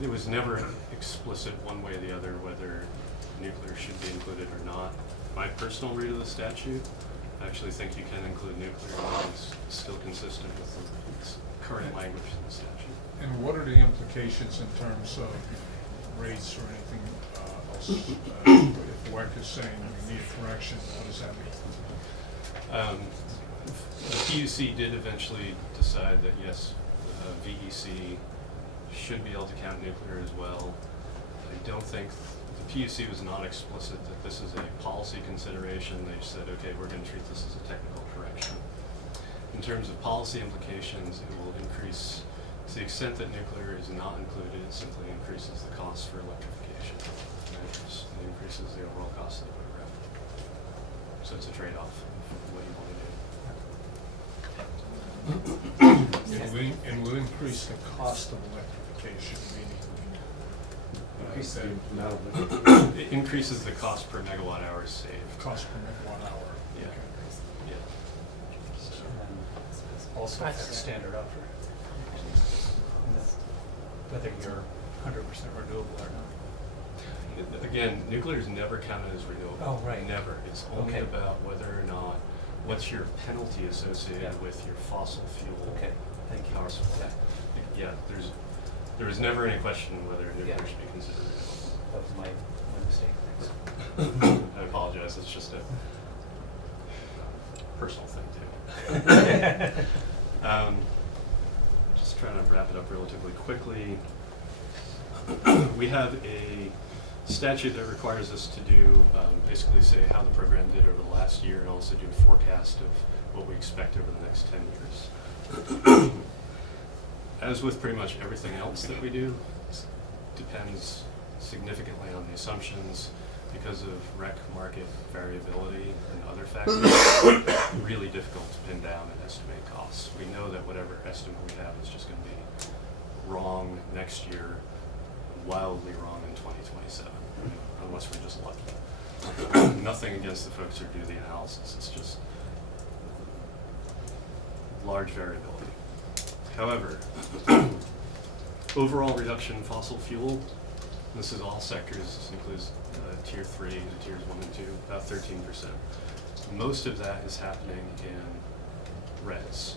it was never explicit one way or the other whether nuclear should be included or not. My personal read of the statute, I actually think you can include nuclear, and it's still consistent with the current language in the statute. And what are the implications in terms of rates or anything else? If WEC is saying we need a correction, what does that mean? The PUC did eventually decide that yes, VEC should be able to count nuclear as well. I don't think the PUC was not explicit that this is a policy consideration. They said, okay, we're going to treat this as a technical correction. In terms of policy implications, it will increase, to the extent that nuclear is not included, it simply increases the cost for electrification measures. It increases the overall cost of the program. So it's a trade-off of what you want to do. It will increase the cost of electrification, meaning Increase the that amount of It increases the cost per megawatt hour saved. cost per megawatt hour. Yeah. Okay. Yeah. And also Right. have standard offer. Whether you're 100% renewable or not. Again, nuclear is never counted as renewable. Oh, right. Never. It's only Okay. about whether or not, what's your penalty associated Yeah. with your fossil fuel Okay, thank you. power supply. Yeah, there was never any question whether nuclear Yeah. should be considered renewable. That was my mistake, thanks. I apologize, it's just a personal thing too. Just trying to wrap it up relatively quickly. We have a statute that requires us to do, basically say how the program did over the last year and also do a forecast of what we expect over the next 10 years. As with pretty much everything else that we do, it depends significantly on the assumptions. Because of rec market variability and other factors, it's really difficult to pin down and estimate costs. We know that whatever estimate we have is just going to be wrong next year, wildly wrong in 2027, unless we're just lucky. Nothing against the folks who do the analysis, it's just large variability. However, overall reduction in fossil fuel, this is all sectors, this includes Tier 3 to Tiers 1 and 2, about 13%. Most of that is happening in res.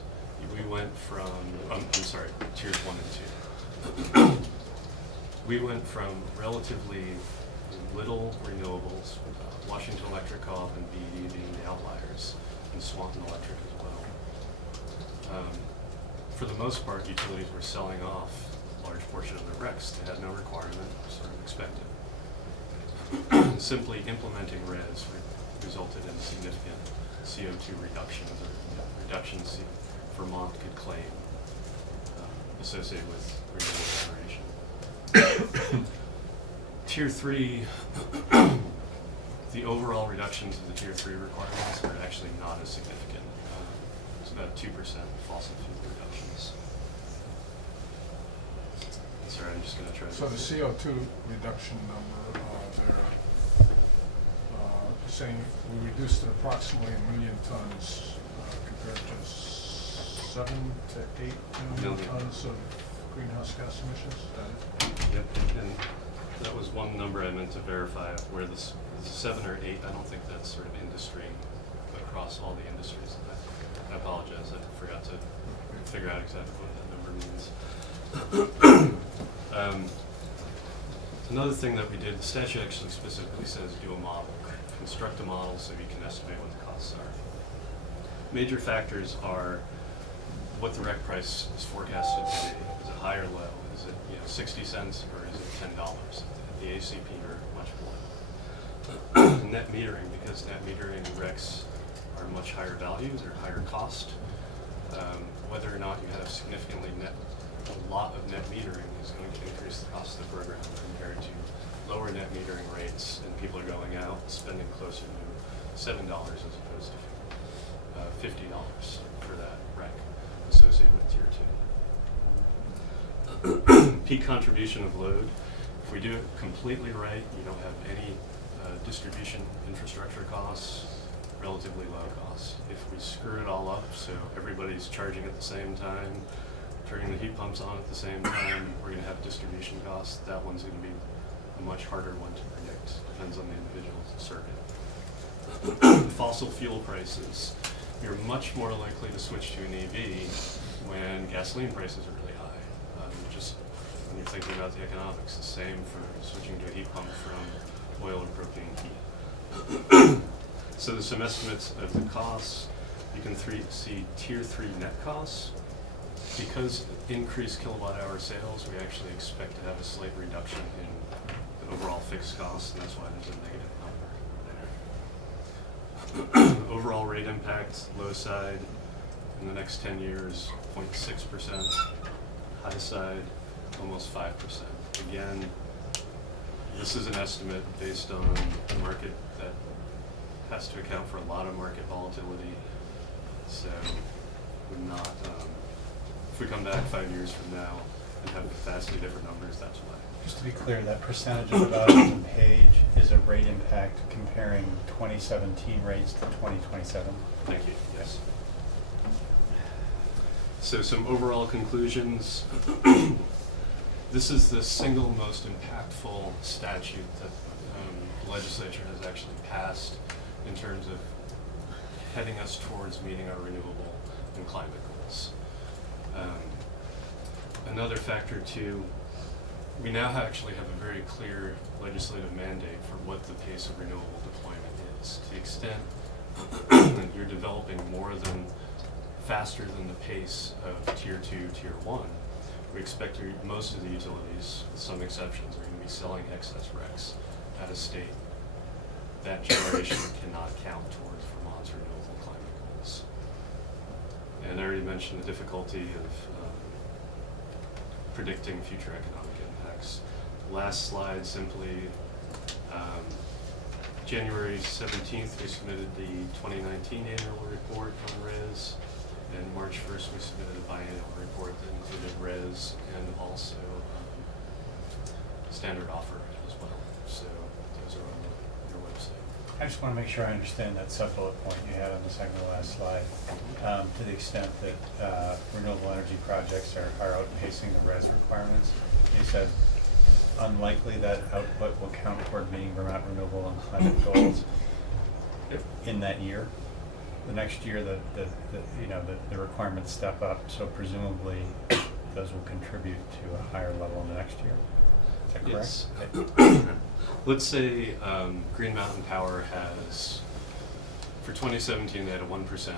We went from, Tiers 1 and 2. We went from relatively little renewables, Washington Electric Co-op and BD being the outliers, and Swanton Electric as well. For the most part, utilities were selling off a large portion of their recs. They had no requirement, sort of expected. Simply implementing res resulted in significant CO2 reductions, or reductions Vermont could claim associated with renewable generation. Tier 3, the overall reductions of the Tier 3 requirements are actually not as significant. It's about 2% fossil fuel reductions. Sorry, I'm just going to try to... So the CO2 reduction number, they're saying we reduced it approximately 1 million tons compared to 7 to 8 million tons of greenhouse gas emissions. Is that it? Yep, and that was one number I meant to verify where this 7 or 8, I don't think that's sort of industry across all the industries. I apologize, I forgot to figure out exactly what that number means. Another thing that we did, the statute actually specifically says do a model, construct a model so you can estimate what the costs are. Major factors are what the rec price is forecasted to be. Is it high or low? Is it 60 cents or is it $10? The ACP are much below. Net metering, because net metering recs are much higher values or higher cost. Whether or not you have a lot of net metering is going to increase the cost of the program compared to lower net metering rates, and people are going out spending closer to $7 as opposed to $50 for that rec associated with Tier 2. Peak contribution of load. If we do it completely right, you don't have any distribution infrastructure costs, relatively low costs. If we screw it all up, so everybody's charging at the same time, turning the heat pumps on at the same time, we're going to have distribution costs. That one's going to be a much harder one to predict. Depends on the individual circuit. Fossil fuel prices. You're much more likely to switch to an EV when gasoline prices are really high. Just when you're thinking about the economics, the same for switching to a heat pump from oil or propane heat. So there's some estimates of the costs. You can see Tier 3 net costs. Because increased kilowatt hour sales, we actually expect to have a slight reduction in the overall fixed costs, and that's why there's a negative number there. Overall rate impact, low side, in the next 10 years, 0.6%. High side, almost 5%. Again, this is an estimate based on a market that has to account for a lot of market volatility. So we're not, if we come back 5 years from now and have vastly different numbers, that's why. Just to be clear, that percentage of the value on the page is a rate impact comparing 2017 rates to 2027? Thank you, yes. So some overall conclusions. This is the single most impactful statute that the legislature has actually passed in terms of heading us towards meeting our renewable and climate goals. Another factor too, we now actually have a very clear legislative mandate for what the pace of renewable deployment is. To the extent that you're developing faster than the pace of Tier 2, Tier 1, we expect most of the utilities, with some exceptions, are going to be selling excess RECs out of state. That generation cannot count towards Vermont's renewable climate goals. And I already mentioned the difficulty of predicting future economic impacts. Last slide, simply, January 17th, we submitted the 2019 annual report on RES, and March 1st, we submitted a biannual report that included RES and also standard offer as well. So those are on your website. I just want to make sure I understand that sub-bullet point you had on the second to last slide. To the extent that renewable energy projects are outpacing the RES requirements, you said unlikely that output will count toward meeting Vermont renewable and climate goals in that year. The next year, the requirements step up, so presumably those will contribute to a higher level in the next year. Is that correct? Yes. Let's say Green Mountain Power has, for 2017, they had a 1%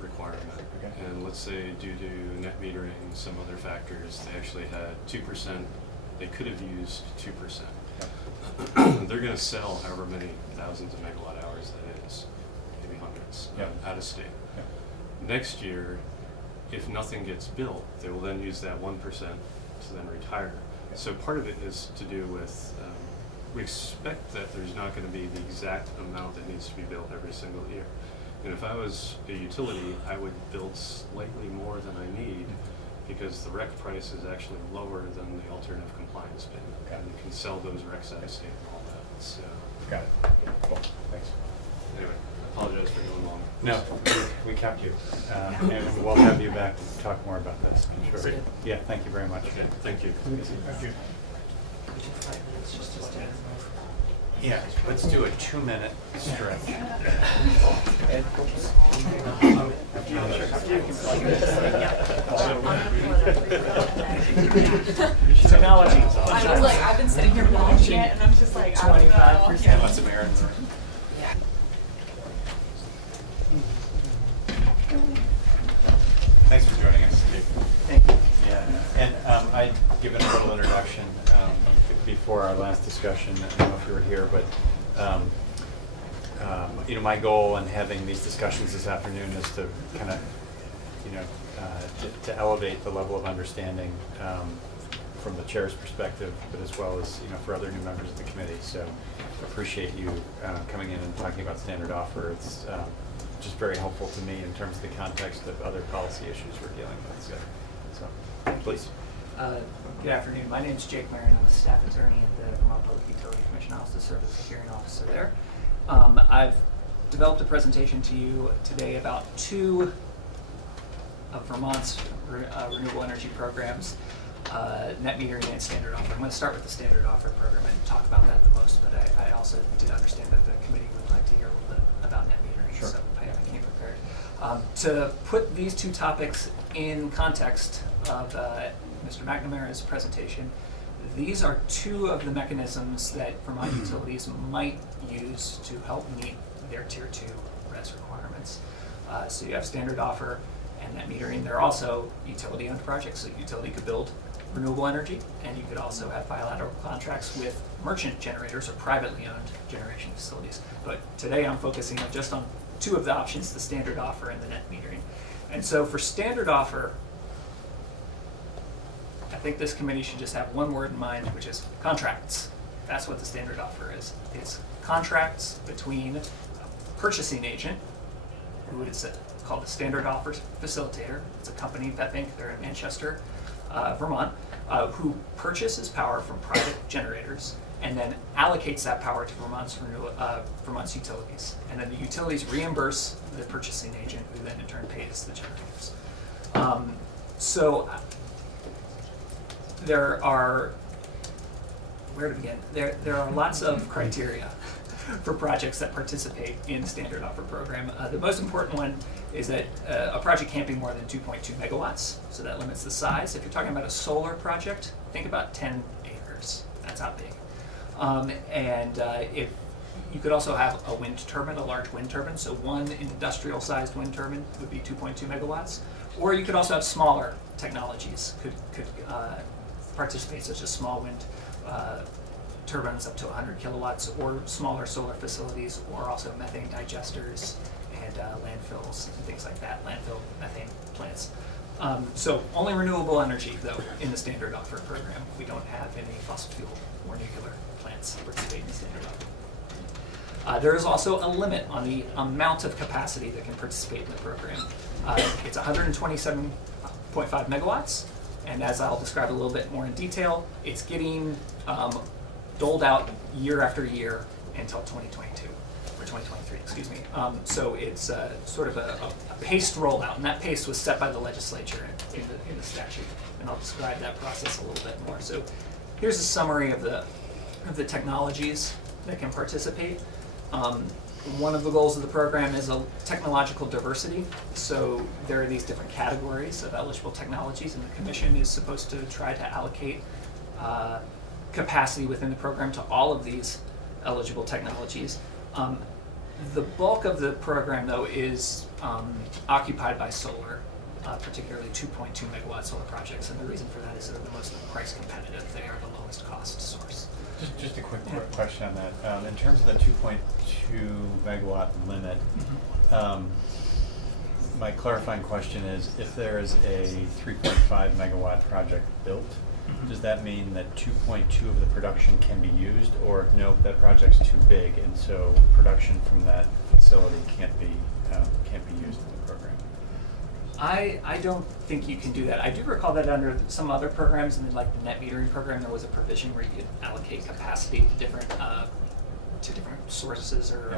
requirement. Okay. And let's say due to net metering, some other factors, they actually had 2%. They could have used 2%. Yep. They're going to sell however many thousands of megawatt hours that is, maybe hundreds, Yep. Out of state. Yep. Next year, if nothing gets built, they will then use that 1% to then retire. Yep. So part of it is to do with, we expect that there's not going to be the exact amount that needs to be built every single year. And if I was a utility, I would build slightly more than I need because the REC price is actually lower than the alternative compliance payment. Okay. And you can sell those RECs out of state and all that. So Got it. Cool. Thanks. anyway, I apologize for going long. No, we kept you. And we'll have you back to talk more about this, I'm sure. Great. Yeah, thank you very much. Okay, thank you. Thank you. 5 minutes just to stand. Yeah, let's do a 2-minute stretch. Technology. I was like, I've been sitting here watching it, and I'm just like, I don't know. 25%. Yeah. What's the merit? Yeah. Thanks for joining us. Thank you. Yeah, and I given a little introduction before our last discussion. I don't know if you were here, but you know, my goal in having these discussions this afternoon is to kind of, you know, to elevate the level of understanding from the chair's perspective, but as well as, you know, for other new members of the committee. So appreciate you coming in and talking about standard offer. It's just very helpful to me in terms of the context of other policy issues we're dealing with. So please. Good afternoon. My name is Jake Marin. I'm a staff attorney at the Vermont Public Utility Commission. I also serve as a hearing officer there. I've developed a presentation to you today about two of Vermont's renewable energy programs, net metering and standard offer. I'm going to start with the standard offer program and talk about that the most, but I also did understand that the committee would like to hear a little bit about net metering, Sure. so I came prepared. To put these two topics in context of Mr. McNamara's presentation, these are two of the mechanisms that Vermont utilities might use to help meet their Tier 2 RES requirements. So you have standard offer and net metering. There are also utility-owned projects, so utility could build renewable energy, and you could also have bilateral contracts with merchant generators or privately owned generation facilities. But today I'm focusing just on two of the options, the standard offer and the net metering. And so for standard offer, I think this committee should just have one word in mind, which is contracts. That's what the standard offer is. It's contracts between a purchasing agent, who is called a standard offer facilitator. It's a company, Vetbank, they're in Manchester, Vermont, who purchases power from private generators and then allocates that power to Vermont's utilities. And then the utilities reimburse the purchasing agent, who then in turn pays the generators. So there are, where to begin? There are lots of criteria for projects that participate in the standard offer program. The most important one is that a project can't be more than 2.2 megawatts, so that limits the size. If you're talking about a solar project, think about 10 acres. That's how big. If you could also have a wind turbine, a large wind turbine, so one industrial-sized wind turbine would be 2.2 megawatts. Or you could also have smaller technologies could participate, such as small wind turbines up to 100 kilowatts, or smaller solar facilities, or also methane digesters and landfills and things like that, landfill methane plants. So only renewable energy, though, in the standard offer program. We don't have any fossil fuel or nuclear plants participate in the standard offer. There is also a limit on the amount of capacity that can participate in the program. It's 127.5 megawatts, and as I'll describe a little bit more in detail, it's getting doled out year after year until 2022, or 2023, excuse me. So it's sort of a paced rollout, and that pace was set by the legislature in the statute, and I'll describe that process a little bit more. So here's a summary of the technologies that can participate. One of the goals of the program is a technological diversity. So there are these different categories of eligible technologies, and the commission is supposed to try to allocate capacity within the program to all of these eligible technologies. The bulk of the program, though, is occupied by solar, particularly 2.2 megawatt solar projects, and the reason for that is they're the most price competitive. They are the lowest cost source. Just a quick question on that. In terms of the 2.2 megawatt limit, my clarifying question is, if there is a 3.5 megawatt project built, does that mean that 2.2 of the production can be used, or nope, that project's too big and so production from that facility can't be used in the program? I don't think you can do that. I do recall that under some other programs, and like the net metering program, there was a provision where you could allocate capacity to different sources or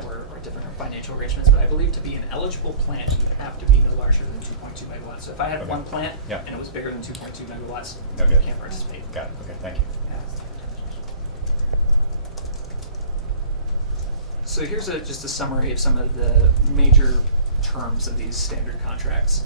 different financial arrangements. But I believe to be an eligible plant, you have to be no larger than 2.2 megawatts. So if I had Okay. one plant Yeah. and it was bigger than 2.2 megawatts, No you good. can't participate. Got it. Okay, thank you. So here's just a summary of some of the major terms of these standard contracts.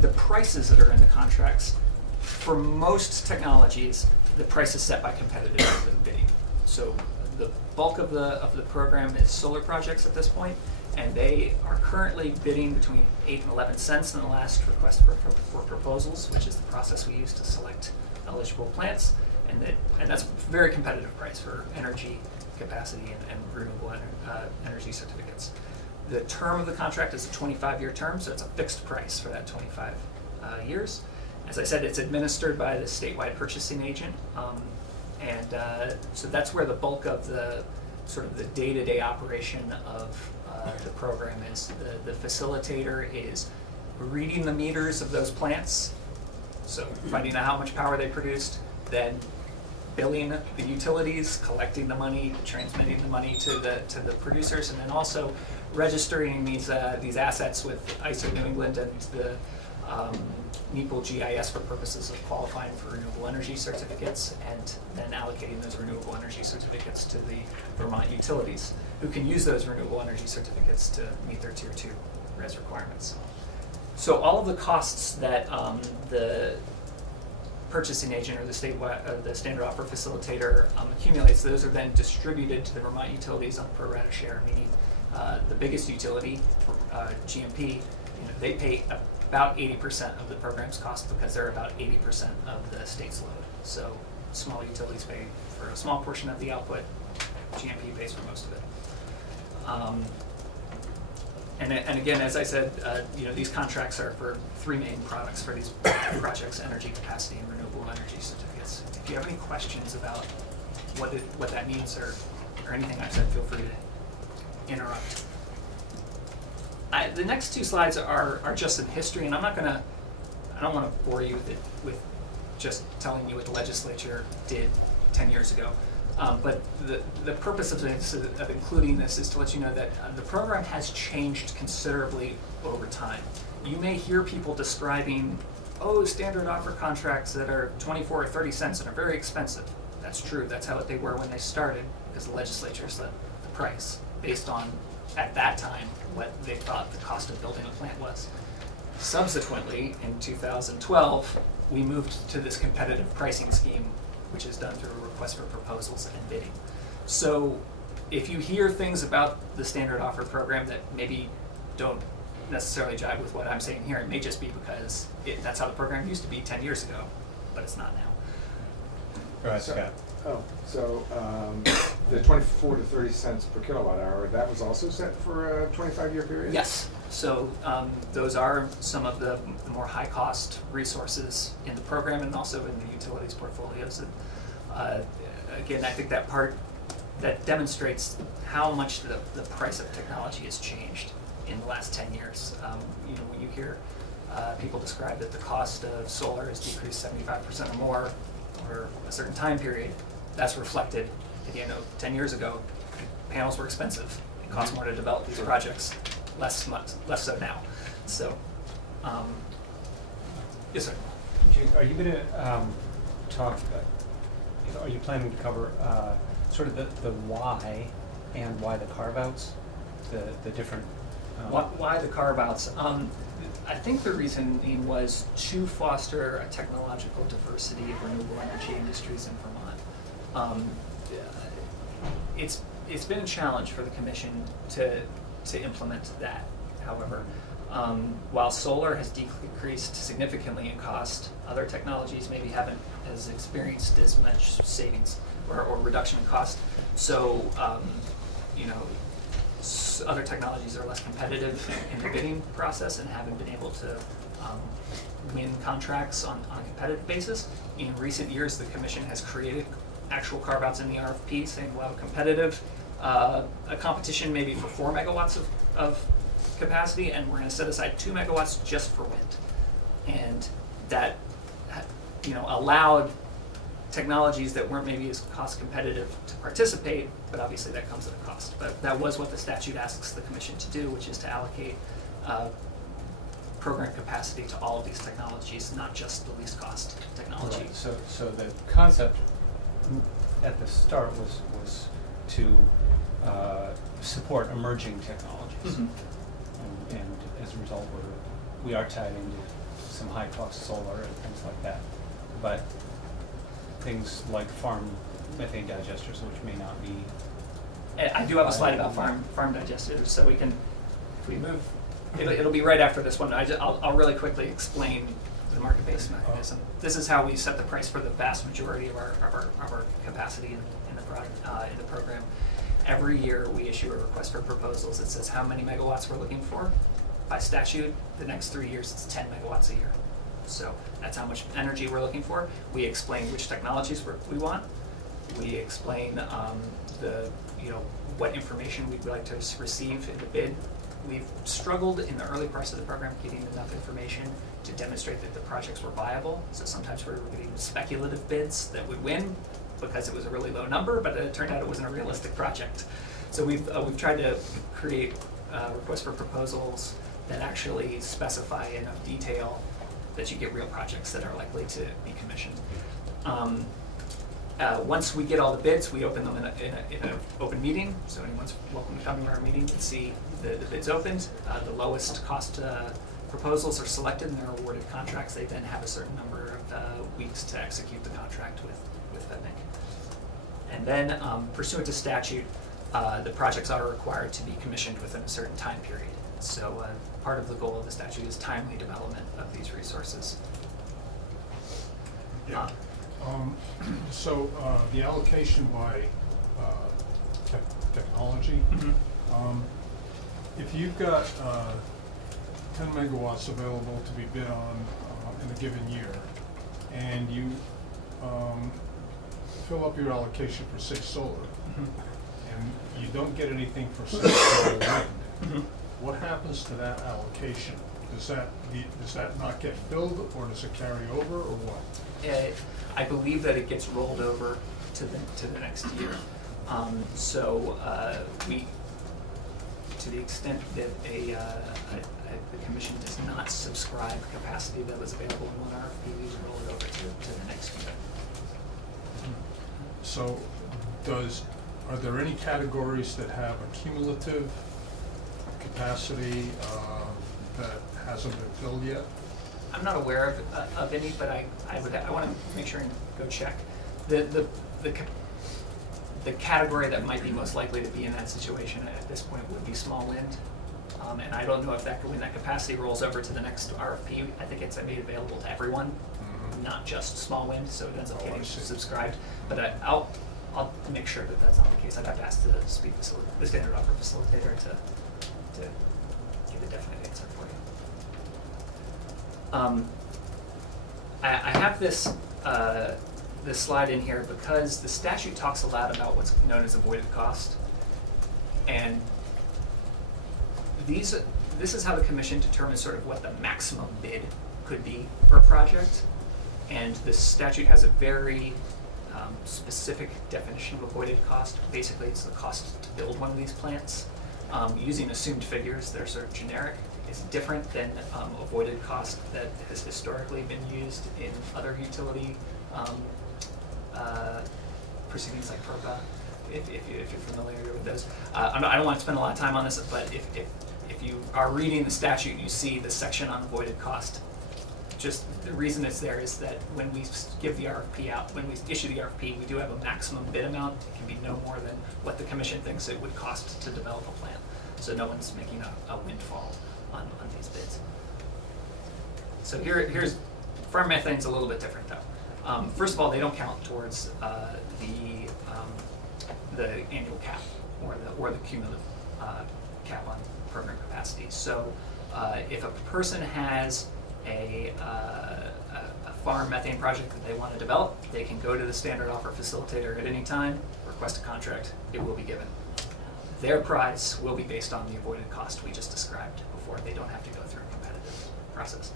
The prices that are in the contracts, for most technologies, the price is set by competitive bidding. So the bulk of the program is solar projects at this point, and they are currently bidding between 8 and 11 cents in the last request for proposals, which is the process we use to select eligible plants, and that's a very competitive price for energy capacity and renewable energy certificates. The term of the contract is a 25-year term, so it's a fixed price for that 25 years. As I said, it's administered by the statewide purchasing agent, so that's where the bulk of the sort of the day-to-day operation of the program is. The facilitator is reading the meters of those plants, so finding out how much power they produced, then billing the utilities, collecting the money, transmitting the money to the producers, and then also registering these assets with ISO New England and the NEPL GIS for purposes of qualifying for renewable energy certificates, and then allocating those renewable energy certificates to the Vermont utilities, who can use those renewable energy certificates to meet their Tier 2 res requirements. So all of the costs that the purchasing agent or the statewide, the standard offer facilitator accumulates, those are then distributed to the Vermont utilities on pro rata share, meaning the biggest utility, GMP, they pay about 80% of the program's cost because they're about 80% of the state's load. So small utilities pay for a small portion of the output, GMP pays for most of it. And again, as I said, these contracts are for three main products for these projects: energy capacity and renewable energy certificates. If you have any questions about what that means or anything I've said, feel free to interrupt. The next two slides are just some history, and I don't want to bore you with just telling you what the legislature did 10 years ago. But the purpose of including this is to let you know that the program has changed considerably over time. You may hear people describing, standard offer contracts that are 24 or 30 cents and are very expensive. That's true. That's how they were when they started, because the legislature set the price based on, at that time, what they thought the cost of building a plant was. Subsequently, in 2012, we moved to this competitive pricing scheme, which is done through a request for proposals and bidding. So if you hear things about the standard offer program that maybe don't necessarily jive with what I'm saying here, it may just be because that's how the program used to be 10 years ago, but it's not now. Go ahead, Scott. So the 24 to 30 cents per kilowatt hour, that was also set for a 25-year period? Yes. So those are some of the more high-cost resources in the program and also in the utilities portfolios. And, again, I think that demonstrates how much the price of technology has changed in the last 10 years. When you hear people describe that the cost of solar has decreased 75% or more over a certain time period, that's reflected. Again, 10 years ago, panels were expensive. It cost more to develop these projects. Less so now. So, yes, sir. Are you going to talk? Are you planning to cover sort of the why and why the carve-outs, the different? Why the carve-outs? I think the reasoning was to foster a technological diversity of renewable energy industries in Vermont. It's been a challenge for the commission to implement that. However, while solar has decreased significantly in cost, other technologies maybe haven't as experienced as much savings or reduction in cost. So, other technologies are less competitive in the bidding process and haven't been able to win contracts on a competitive basis. In recent years, the commission has created actual carve-outs in the RFP saying, well, competitive, a competition maybe for 4 megawatts of capacity, and we're going to set aside 2 megawatts just for wind. And that, allowed technologies that weren't maybe as cost competitive to participate, but obviously that comes at a cost. But that was what the statute asks the commission to do, which is to allocate program capacity to all of these technologies, not just the least cost technology. Right. So the concept at the start was to support emerging technologies, Mm-hmm. and as a result, we are tied into some high-cost solar and things like that. But things like farm methane digesters, which may not be. I do have a slide about farm digesters, so we can, if we move, it'll be right after this one. I'll really quickly explain the market-based mechanism. This is how we set the price for the vast majority of our capacity in the program. Every year we issue a request for proposals. It says how many megawatts we're looking for. By statute, the next 3 years it's 10 megawatts a year. So that's how much energy we're looking for. We explain which technologies we want. We explain what information we'd like to receive in the bid. We've struggled in the early parts of the program getting enough information to demonstrate that the projects were viable. So sometimes we were getting speculative bids that would win because it was a really low number, but it turned out it wasn't a realistic project. So we've tried to create requests for proposals that actually specify enough detail that you get real projects that are likely to be commissioned. Once we get all the bids, we open them in an open meeting, so anyone's welcome to come to our meeting and see the bids opened. The lowest cost proposals are selected and they're awarded contracts. They then have a certain number of weeks to execute the contract with FedNIC. And then pursuant to statute, the projects are required to be commissioned within a certain time period. So part of the goal of the statute is timely development of these resources. Yeah. So the allocation by technology, if you've got 10 megawatts available to be bid on in a given year, and you fill up your allocation for, say, solar, and you don't get anything for, say, solar wind, what happens to that allocation? Does that not get filled, or does it carry over, or what? I believe that it gets rolled over to the next year. We, to the extent that the commission does not subscribe capacity that was available in one RFP, we would roll it over to the next year. So are there any categories that have a cumulative capacity that hasn't been filled yet? I'm not aware of any, but I want to make sure and go check. The category that might be most likely to be in that situation at this point would be small wind. And I don't know if when that capacity rolls over to the next RFP, I think it's made available to everyone, not just small wind, so it ends up getting subscribed. But I'll make sure that that's not the case. I'd have to ask the standard offer facilitator to give a definite answer for you. I have this slide in here because the statute talks a lot about what's known as avoided cost, and this is how the commission determines sort of what the maximum bid could be for a project, and the statute has a very specific definition of avoided cost. Basically, it's the cost to build one of these plants using assumed figures that are sort of generic. It's different than avoided cost that has historically been used in other utility proceedings like PROPA, if you're familiar with those. I don't want to spend a lot of time on this, but if you are reading the statute, you see the section on avoided cost. Just the reason it's there is that when we give the RFP out, when we issue the RFP, we do have a maximum bid amount. It can be no more than what the commission thinks it would cost to develop a plan. So no one's making a windfall on these bids. So here's farm methane's a little bit different though. First of all, they don't count towards the annual cap or the cumulative cap on program capacity. So if a person has a farm methane project that they want to develop, they can go to the standard offer facilitator at any time, request a contract, it will be given. Their price will be based on the avoided cost we just described before. They don't have to go through a competitive process.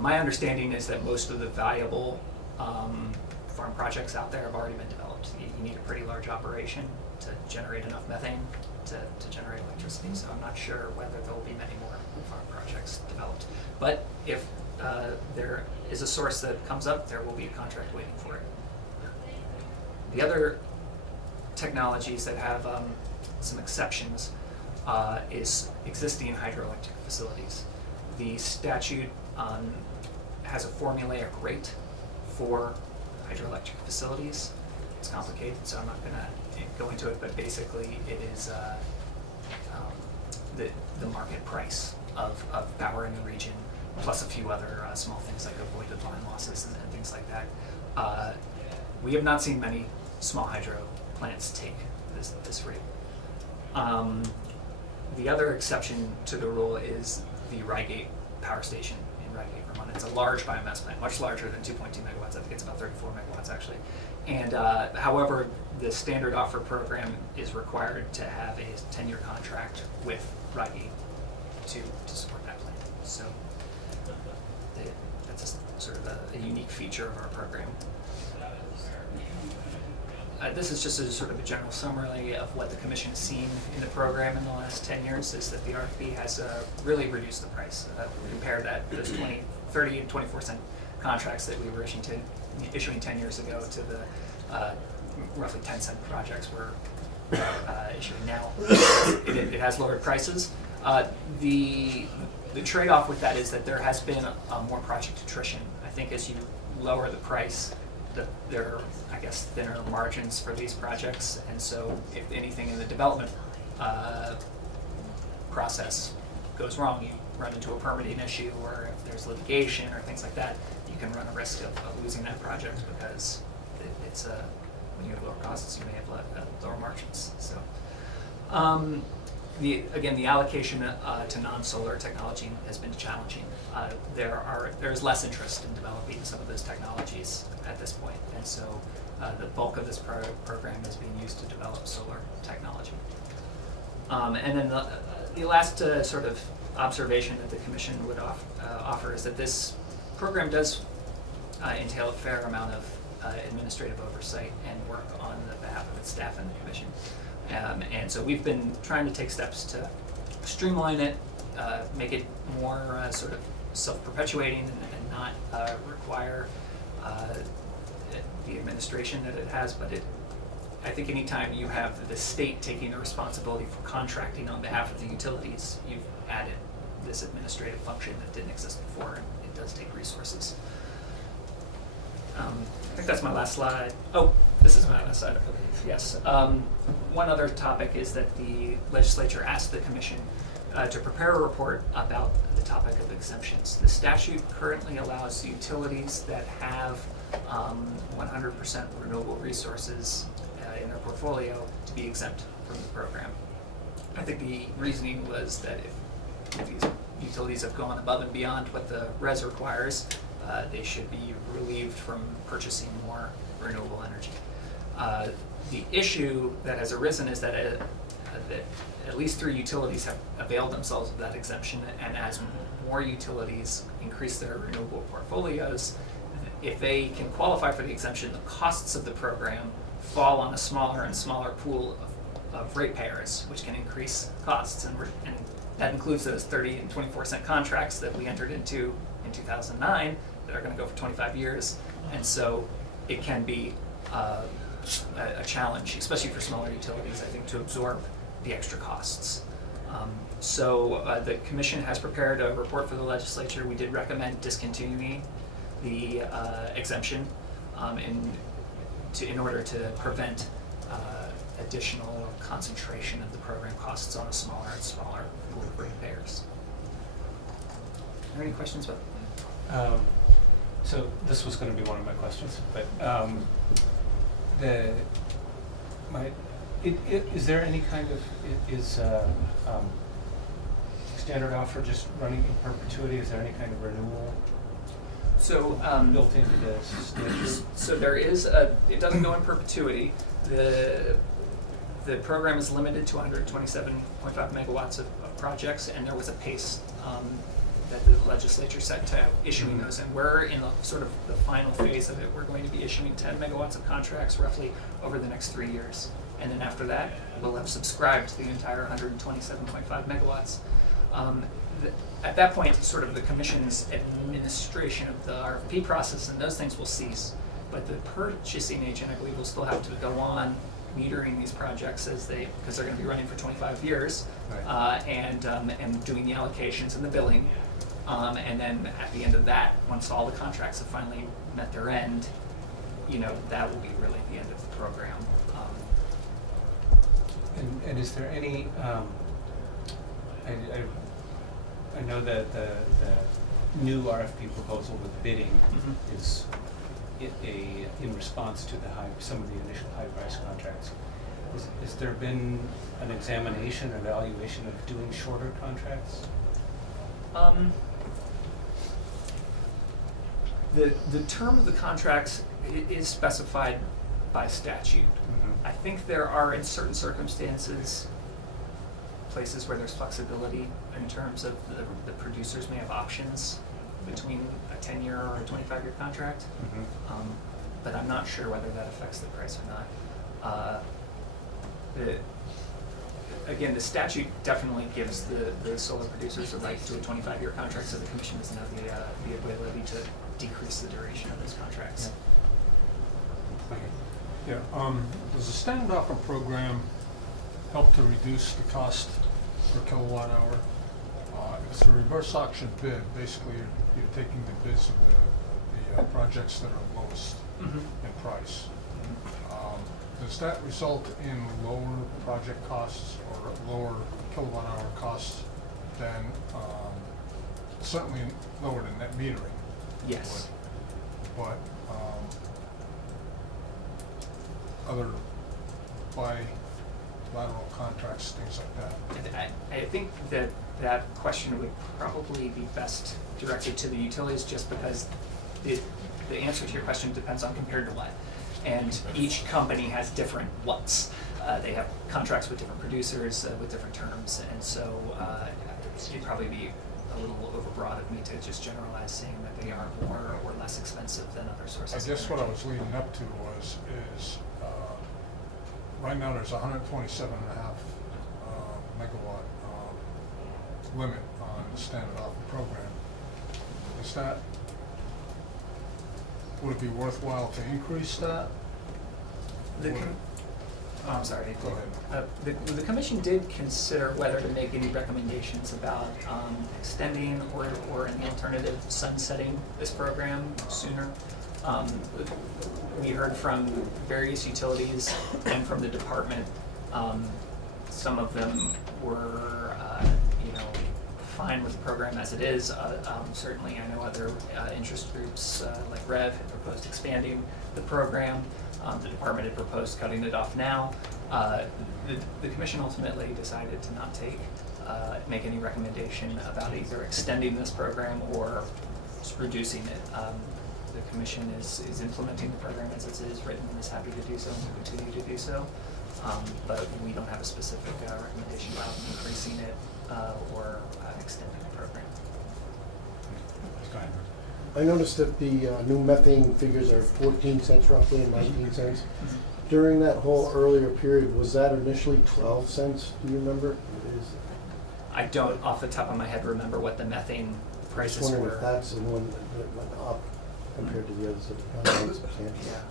My understanding is that most of the valuable farm projects out there have already been developed. You need a pretty large operation to generate enough methane to generate electricity, so I'm not sure whether there will be many more farm projects developed. But if there is a source that comes up, there will be a contract waiting for it. The other technologies that have some exceptions is existing hydroelectric facilities. The statute has a formulaic rate for hydroelectric facilities. It's complicated, so I'm not going to go into it, but basically it is the market price of power in the region plus a few other small things like avoided line losses and things like that. We have not seen many small hydro plants take this rate. The other exception to the rule is the Reigate power station in Reigate, Vermont. It's a large biomass plant, much larger than 2.2 megawatts. I think it's about 34 megawatts actually. And however, the standard offer program is required to have a 10-year contract with Reigate to support that plant. So that's sort of a unique feature of our program. This is just a sort of a general summary of what the Commission has seen in the program in the last 10 years, is that the RFP has really reduced the price. Compare that, those 30 and 24-cent contracts that we were issuing 10 years ago to the roughly 10-cent projects we're issuing now. It has lowered prices. The trade-off with that is that there has been more project attrition. I think as you lower the price, there are, I guess, thinner margins for these projects, and so if anything in the development process goes wrong, you run into a permitting issue, or if there's litigation or things like that, you can run a risk of losing that project because it's when you have lower costs, you may have lower margins. So, again, the allocation to non-solar technology has been challenging. There's less interest in developing some of those technologies at this point, and so the bulk of this program is being used to develop solar technology. And then the last sort of observation that the Commission would offer is that this program does entail a fair amount of administrative oversight and work on the behalf of its staff and the Commission. And so we've been trying to take steps to streamline it, make it more sort of self-perpetuating and not require the administration that it has. But I think anytime you have the state taking the responsibility for contracting on behalf of the utilities, you've added this administrative function that didn't exist before, and it does take resources. I think that's my last slide. Oh, this is my last slide. Okay. Yes. One other topic is that the legislature asked the Commission to prepare a report about the topic of exemptions. The statute currently allows utilities that have 100% renewable resources in their portfolio to be exempt from the program. I think the reasoning was that if these utilities have gone above and beyond what the res requires, they should be relieved from purchasing more renewable energy. The issue that has arisen is that at least 3 utilities have availed themselves of that exemption, and as more utilities increase their renewable portfolios, if they can qualify for the exemption, the costs of the program fall on a smaller and smaller pool of ratepayers, which can increase costs, and that includes those 30 and 24-cent contracts that we entered into in 2009 that are going to go for 25 years, and so it can be a challenge, especially for smaller utilities, I think, to absorb the extra costs. So the Commission has prepared a report for the legislature. We did recommend discontinuing the exemption in order to prevent additional concentration of the program costs on a smaller and smaller pool of ratepayers. Are there any questions about that? So this was going to be one of my questions, but is there any kind of standard offer just running in perpetuity? Is there any kind of renewal So built into the statute? So there is it doesn't go in perpetuity. The program is limited to 127.5 megawatts of projects, and there was a pace that the legislature set to issuing those, and we're in the sort of the final phase of it. We're going to be issuing 10 megawatts of contracts roughly over the next 3 years, and then after that, we'll have subscribed the entire 127.5 megawatts. At that point, sort of the Commission's administration of the RFP process and those things will cease, but the purchasing agent, I believe, will still have to go on metering these projects because they're going to be running for 25 years, Right. And doing the allocations and the billing, and then at the end of that, once all the contracts have finally met their end, that will be really the end of the program. And is there any, I know that the new RFP proposal with bidding Mhm. is in response to some of the initial high-price contracts. Has there been an examination, evaluation of doing shorter contracts? The term of the contracts is specified by statute. I think there are, in certain circumstances, places where there's flexibility in terms of the producers may have options between a 10-year or a 25-year contract. But I'm not sure whether that affects the price or not. Again, the statute definitely gives the solar producers the right to a 25-year contract, so the commission doesn't have the ability to decrease the duration of those contracts. Yeah, does the standard offer program help to reduce the cost per kilowatt hour? It's a reverse auction bid. Basically, you're taking the bids of the projects that are lowest in price. Does that result in lower project costs or lower kilowatt hour costs than, certainly lower than net metering? Yes. But other bilateral contracts, things like that. I think that question would probably be best directed to the utilities, just because the answer to your question depends on compared to what. And each company has different what's. They have contracts with different producers with different terms, and so it'd probably be a little overbroad of me to just generalize saying that they are more or less expensive than other sources. I guess what I was leading up to is right now there's 127.5 megawatt limit on the standard offer program. Would it be worthwhile to increase that? I'm sorry. Go ahead. The commission did consider whether to make any recommendations about extending or in the alternative sunsetting this program sooner. We heard from various utilities and from the department. Some of them were, fine with the program as it is. Certainly, I know other interest groups like REV had proposed expanding the program. The department had proposed cutting it off now. The commission ultimately decided to not make any recommendation about either extending this program or just reducing it. The commission is implementing the program as it is written and is happy to do so and will continue to do so. But we don't have a specific recommendation about increasing it or extending the program. Go ahead. I noticed that the new methane figures are 14 cents roughly and 19 cents. During that whole earlier period, was that initially 12 cents? Do you remember? I don't, off the top of my head, remember what the methane I prices was were. wondering if that's the one that went up compared to the others that have gone down substantially. Yeah.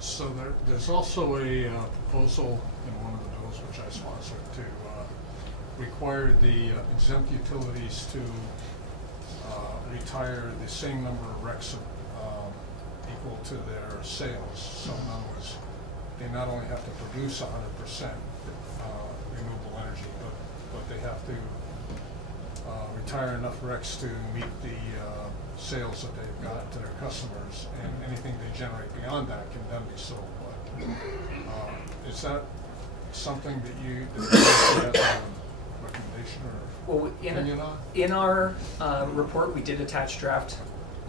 So there's also a proposal in one of the bills which I sponsored to require the exempt utilities to retire the same number of RECs equal to their sales. So in other words, they not only have to produce 100% renewable energy, but they have to retire enough RECs to meet the sales that they've got to their customers, and anything they generate beyond that can then be sold. But is that something that you have a recommendation or opinion on? In our report, we did attach draft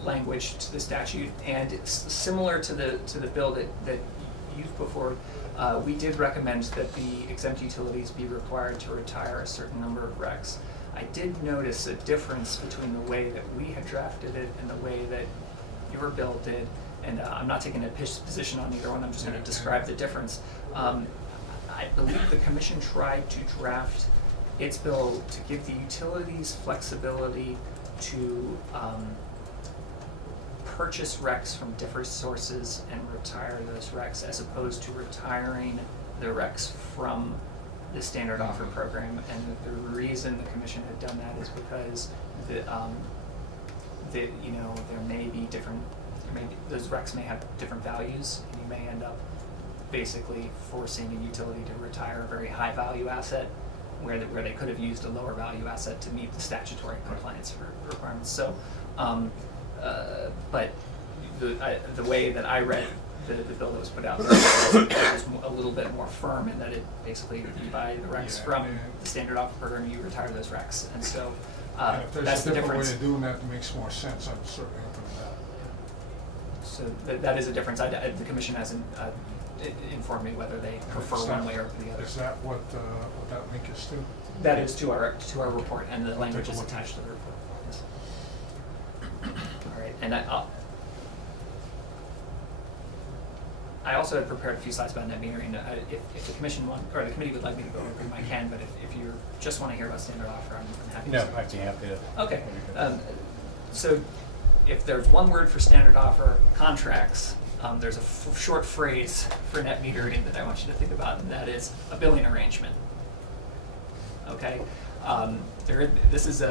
language to the statute, and it's similar to the bill that you've put forward. We did recommend that the exempt utilities be required to retire a certain number of RECs. I did notice a difference between the way that we had drafted it and the way that your bill did, and I'm not taking a position on either one, I'm just going to describe the difference. I believe the commission tried to draft its bill to give the utilities flexibility to purchase RECs from different sources and retire those RECs, as opposed to retiring the RECs from the standard offer program. And the reason the commission had done that is because there may be those RECs may have different values, and you may end up basically forcing a utility to retire a very high value asset where they could have used a lower value asset to meet the statutory compliance requirements. So, but the way that I read the bill that was put out there was a little bit more firm in that it basically, you buy the RECs Yeah, from and- the standard offer program, you retire those RECs, and so And if that's there's the a different way difference. of doing that that makes more sense, I'm certainly open to that. So that is a difference. The commission hasn't informed me whether they prefer Is one that- way or the other. Is that what that link is to? That is to our report, and the I'll language take a is look. attached to the report. Yes. All right, and I also had prepared a few slides about net metering. If the commission or the committee would like me to go over them, I can. But if you just want to hear about standard offer, I'm happy to. No, I'd be happy to. Okay. that'd be good. So if there's one word for standard offer contracts, there's a short phrase for net metering that I want you to think about, and that is a billing arrangement. Okay? This is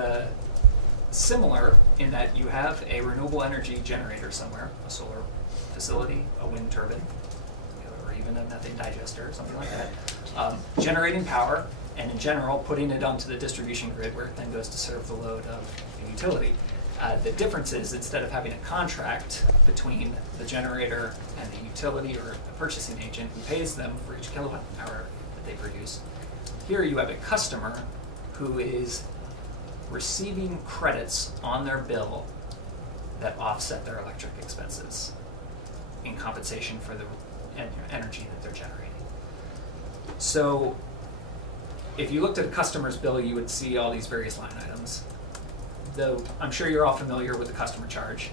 similar in that you have a renewable energy generator somewhere, a solar facility, a wind turbine, or even a methane digester or something like that, generating power, and in general, putting it onto the distribution grid where it then goes to serve the load of the utility. The difference is, instead of having a contract between the generator and the utility or the purchasing agent who pays them for each kilowatt hour that they produce, here you have a customer who is receiving credits on their bill that offset their electric expenses in compensation for the energy that they're generating. So if you looked at a customer's bill, you would see all these various line items. Though I'm sure you're all familiar with the customer charge.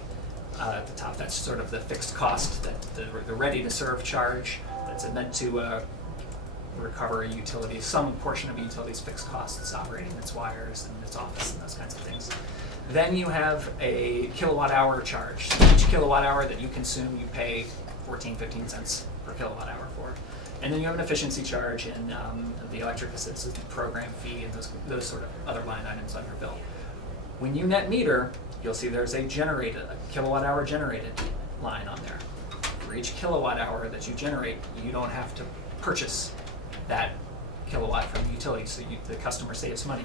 At the top, that's sort of the fixed cost, that the ready-to-serve charge that's meant to recover a utility, some portion of a utility's fixed costs, operating its wires and its office and those kinds of things. Then you have a kilowatt hour charge. So each kilowatt hour that you consume, you pay 15 cents per kilowatt hour for. And then you have an efficiency charge and the electric assistance program fee and those sort of other line items on your bill. When you net meter, you'll see there's a kilowatt hour generated line on there. For each kilowatt hour that you generate, you don't have to purchase that kilowatt from the utility, so the customer saves money.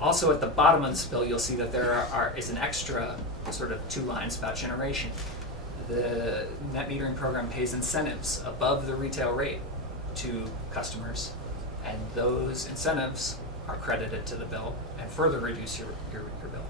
Also at the bottom of this bill, you'll see that there is an extra sort of 2 lines about generation. The net metering program pays incentives above the retail rate to customers, and those incentives are credited to the bill and further reduce your bill.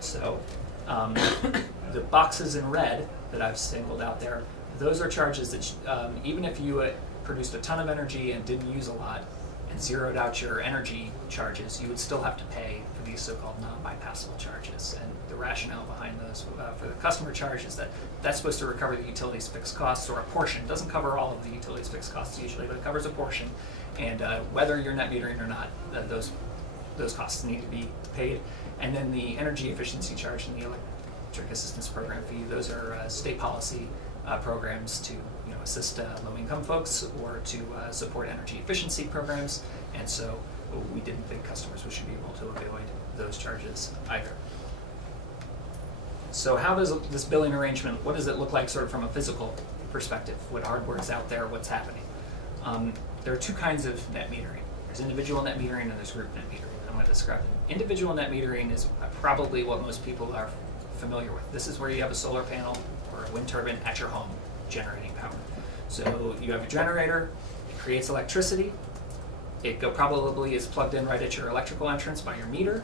So the boxes in red that I've singled out there, those are charges that even if you produced a ton of energy and didn't use a lot and zeroed out your energy charges, you would still have to pay for these so-called non-bypassable charges. And the rationale behind those for the customer charge is that that's supposed to recover the utility's fixed costs, or a portion. It doesn't cover all of the utility's fixed costs usually, but it covers a portion. And whether you're net metering or not, those costs need to be paid. And then the energy efficiency charge and the electric assistance program fee, those are state policy programs to assist low-income folks or to support energy efficiency programs. And so we didn't think customers should be able to avoid those charges either. So how does this billing arrangement, what does it look like sort of from a physical perspective? What hardware is out there? What's happening? There are 2 kinds of net metering. There's individual net metering and there's group net metering. I'm going to describe them. Individual net metering is probably what most people are familiar with. This is where you have a solar panel or a wind turbine at your home generating power. So you have a generator, it creates electricity, it probably is plugged in right at your electrical entrance by your meter,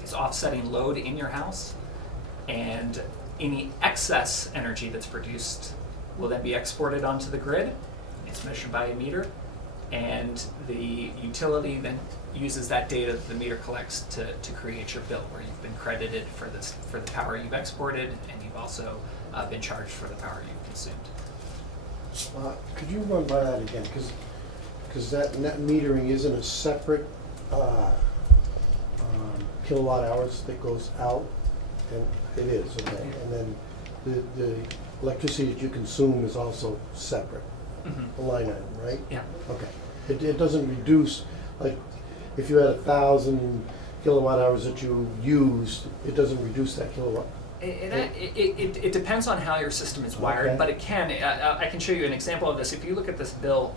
it's offsetting load in your house, and any excess energy that's produced will then be exported onto the grid. It's measured by a meter, and the utility then uses that data that the meter collects to create your bill, where you've been credited for the power you've exported, and you've also been charged for the power you've consumed. Could you run by that again? Because that net metering isn't a separate kilowatt hours that goes out, and it is, okay? And then the electricity that you consume is also separate, a line item, right? Yeah. Okay. It doesn't reduce, like, if you had 1,000 kilowatt hours that you used, it doesn't reduce that kilowatt It depends on how your system is wired, Okay. but it can. I can show you an example of this. If you look at this bill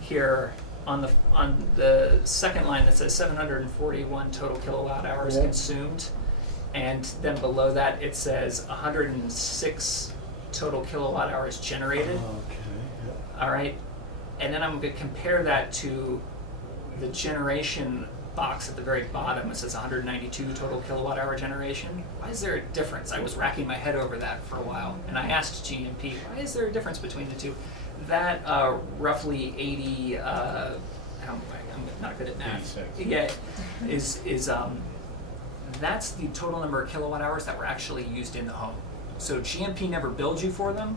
here on the second line that says 741 total kilowatt hours Yeah. consumed, and then below that it says 106 total kilowatt hours generated. Okay, yeah. All right, and then I'm going to compare that to the generation box at the very bottom. It says 192 total kilowatt hour generation. Why is there a difference? I was racking my head over that for a while, and I asked GMP, why is there a difference between the two? That roughly 80, I'm not good at math. 86. Yeah, is that's the total number of kilowatt hours that were actually used in the home. So GMP never billed you for them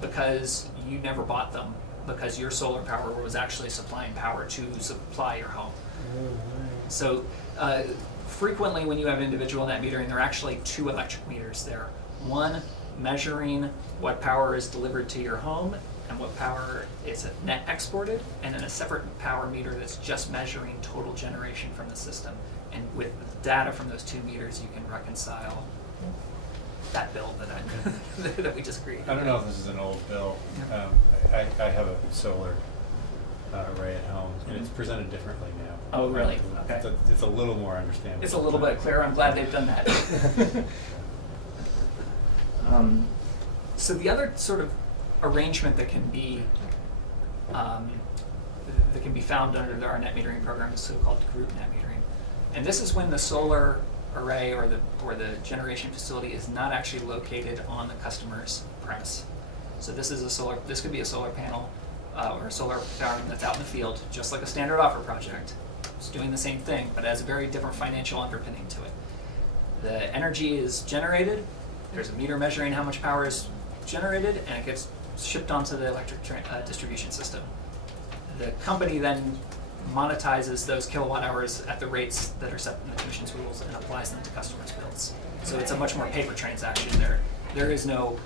because you never bought them, because your solar power was actually supplying power to supply your home. So frequently when you have individual net metering, there are actually two electric meters there. One measuring what power is delivered to your home and what power is net exported, and then a separate power meter that's just measuring total generation from the system. And with data from those two meters, you can reconcile that bill that that we just created. I don't know if this is an old bill. I have a solar array at home, and it's presented differently now. Oh, really? Okay. It's a little more understandable. It's a little bit clearer. I'm glad they've done that. So the other sort of arrangement that can be found under our net metering program is so-called group net metering, and this is when the solar array or the generation facility is not actually located on the customer's premise. So this could be a solar panel or a solar farm that's out in the field, just like a standard offer project. It's doing the same thing, but has a very different financial underpinning to it. The energy is generated, there's a meter measuring how much power is generated, and it gets shipped onto the electric distribution system. The company then monetizes those kilowatt hours at the rates that are set in the Commission's rules and applies them to customers' bills. So it's a much more paper transaction there. There is no,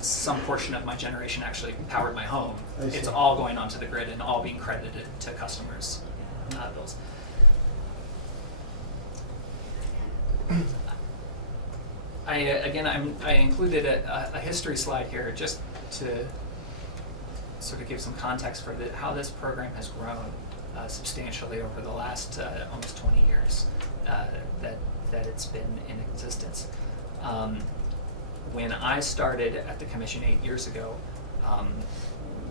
some portion of my generation actually powered my home. I see. It's all going onto the grid and all being credited to customers' bills. I included a history slide here just to sort of give some context for how this program has grown substantially over the last almost 20 years that it's been in existence. When I started at the Commission 8 years ago,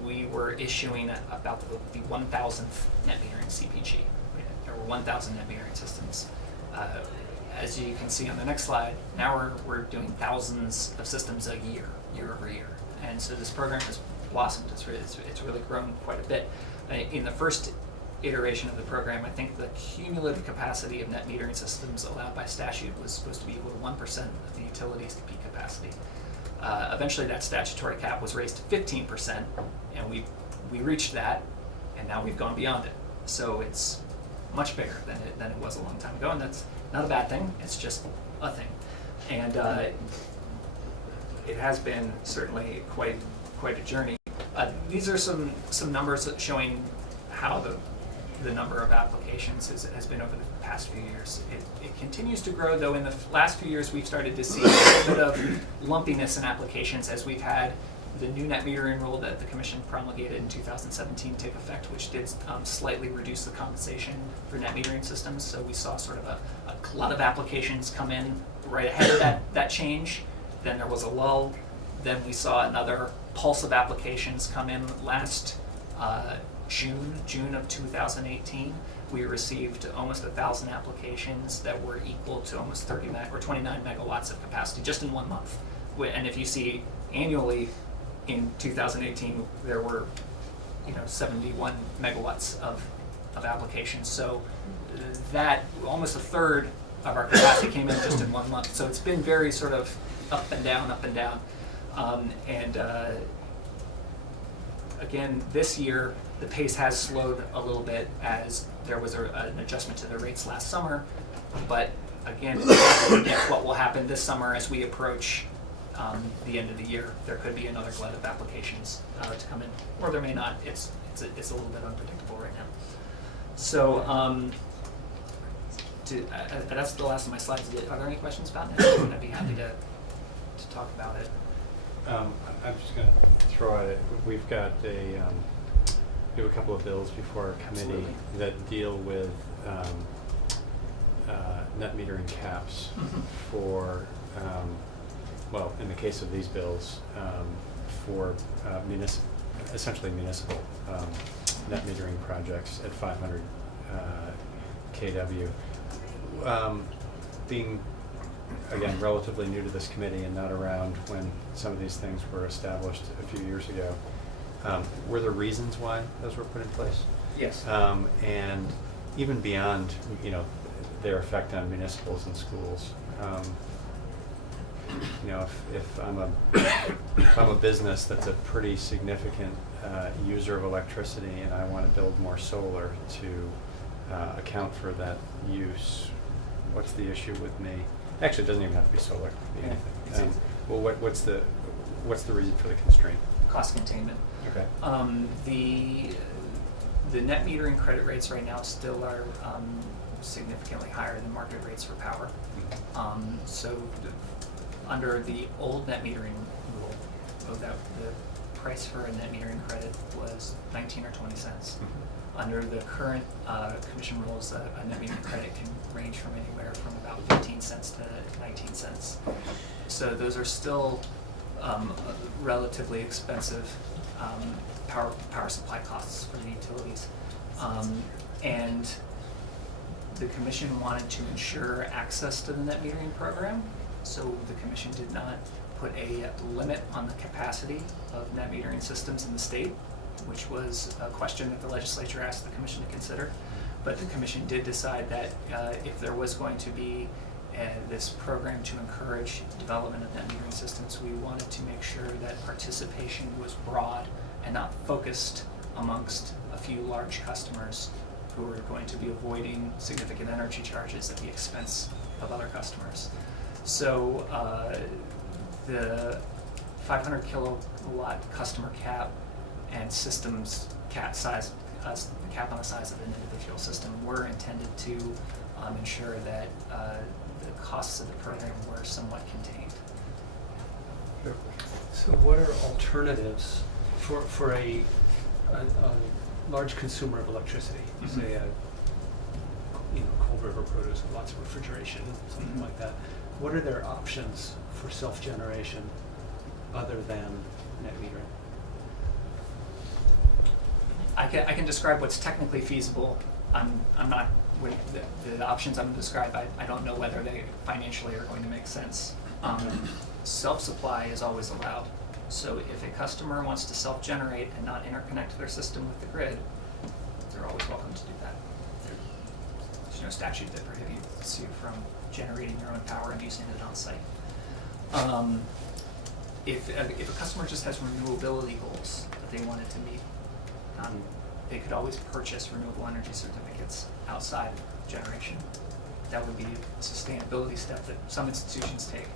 we were issuing about the 1,000th net metering CPG. There were 1,000 net metering systems. As you can see on the next slide, now we're doing thousands of systems a year over year. And so this program has blossomed. It's really grown quite a bit. In the first iteration of the program, I think the cumulative capacity of net metering systems allowed by statute was supposed to be equal to 1% of the utility's peak capacity. Eventually that statutory cap was raised to 15%, and we reached that, and now we've gone beyond it. So it's much bigger than it was a long time ago, and that's not a bad thing, it's just a thing. And it has been certainly quite a journey. These are some numbers showing how the number of applications has been over the past few years. It continues to grow, though in the last few years we've started to see a little bit of lumpiness in applications as we've had the new net metering rule that the Commission promulgated in 2017 take effect, which did slightly reduce the compensation for net metering systems. So we saw sort of a glut of applications come in right ahead of that change. Then there was a lull. Then we saw another pulse of applications come in last June of 2018. We received almost 1,000 applications that were equal to almost 29 megawatts of capacity just in 1 month. And if you see annually, in 2018, there were 71 megawatts of applications. So that almost a third of our capacity came in just in 1 month. So it's been very sort of up and down. Again, this year, the pace has slowed a little bit as there was an adjustment to the rates last summer. But again, what will happen this summer as we approach the end of the year, there could be another glut of applications to come in, or there may not. It's a little bit unpredictable right now. So that's the last of my slides. Are there any questions about that? I'd be happy to talk about it. I'm just gonna throw at it, we have a couple of bills before our committee Absolutely. that deal with net metering caps for, well, in the case of these bills, for essentially municipal net metering projects at 500 kW. Being, again, relatively new to this committee and not around when some of these things were established a few years ago, were there reasons why those were put in place? Yes. And even beyond, you know, their effect on municipals and schools. You know, if I'm a business that's a pretty significant user of electricity and I want to build more solar to account for that use, what's the issue with me? Actually, it doesn't even have to be solar. It could be anything. Well, what's the reason for the constraint? Cost containment. Okay. The net metering credit rates right now still are significantly higher than market rates for power. Under the old net metering rule, the price for a net metering credit was 19 or 20 cents. Under the current commission rules, a net metering credit can range from anywhere from about 15 cents to 19 cents. So those are still relatively expensive power supply costs for the utilities. And the commission wanted to ensure access to the net metering program, so the commission did not put a limit on the capacity of net metering systems in the state, which was a question that the legislature asked the commission to consider. But the commission did decide that if there was going to be this program to encourage development of net metering systems, we wanted to make sure that participation was broad and not focused amongst a few large customers who are going to be avoiding significant energy charges at the expense of other customers. So the 500 kilowatt customer cap and systems cap size, the cap on the size of an individual system, were intended to ensure that the costs of the program were somewhat contained. So what are alternatives for a large consumer of electricity, say a Cold River produce with lots of refrigeration, something like that? What are their options for self-generation other than net metering? I can describe what's technically feasible. I'm not with the options I'm going to describe. I don't know whether they financially are going to make sense. Self-supply is always allowed. So if a customer wants to self-generate and not interconnect their system with the grid, they're always welcome to do that. There's no statute that prohibits you from generating your own power and using it on site. If a customer just has renewability goals that they wanted to meet, they could always purchase renewable energy certificates outside of generation. That would be a sustainability step that some institutions take,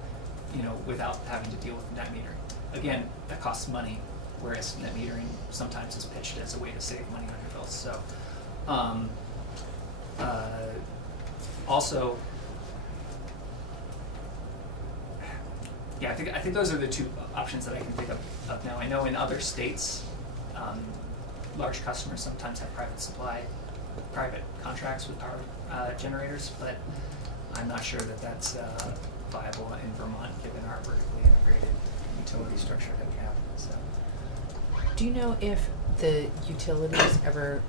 without having to deal with net metering. Again, that costs money, whereas net metering sometimes is pitched as a way to save money on your bills. So, also, yeah, I think those are the two options that I can think of now. I know in other states, large customers sometimes have private contracts with power generators, but I'm not sure that that's viable in Vermont, given our vertically integrated utility structure that we have. So, Do you know if the utilities ever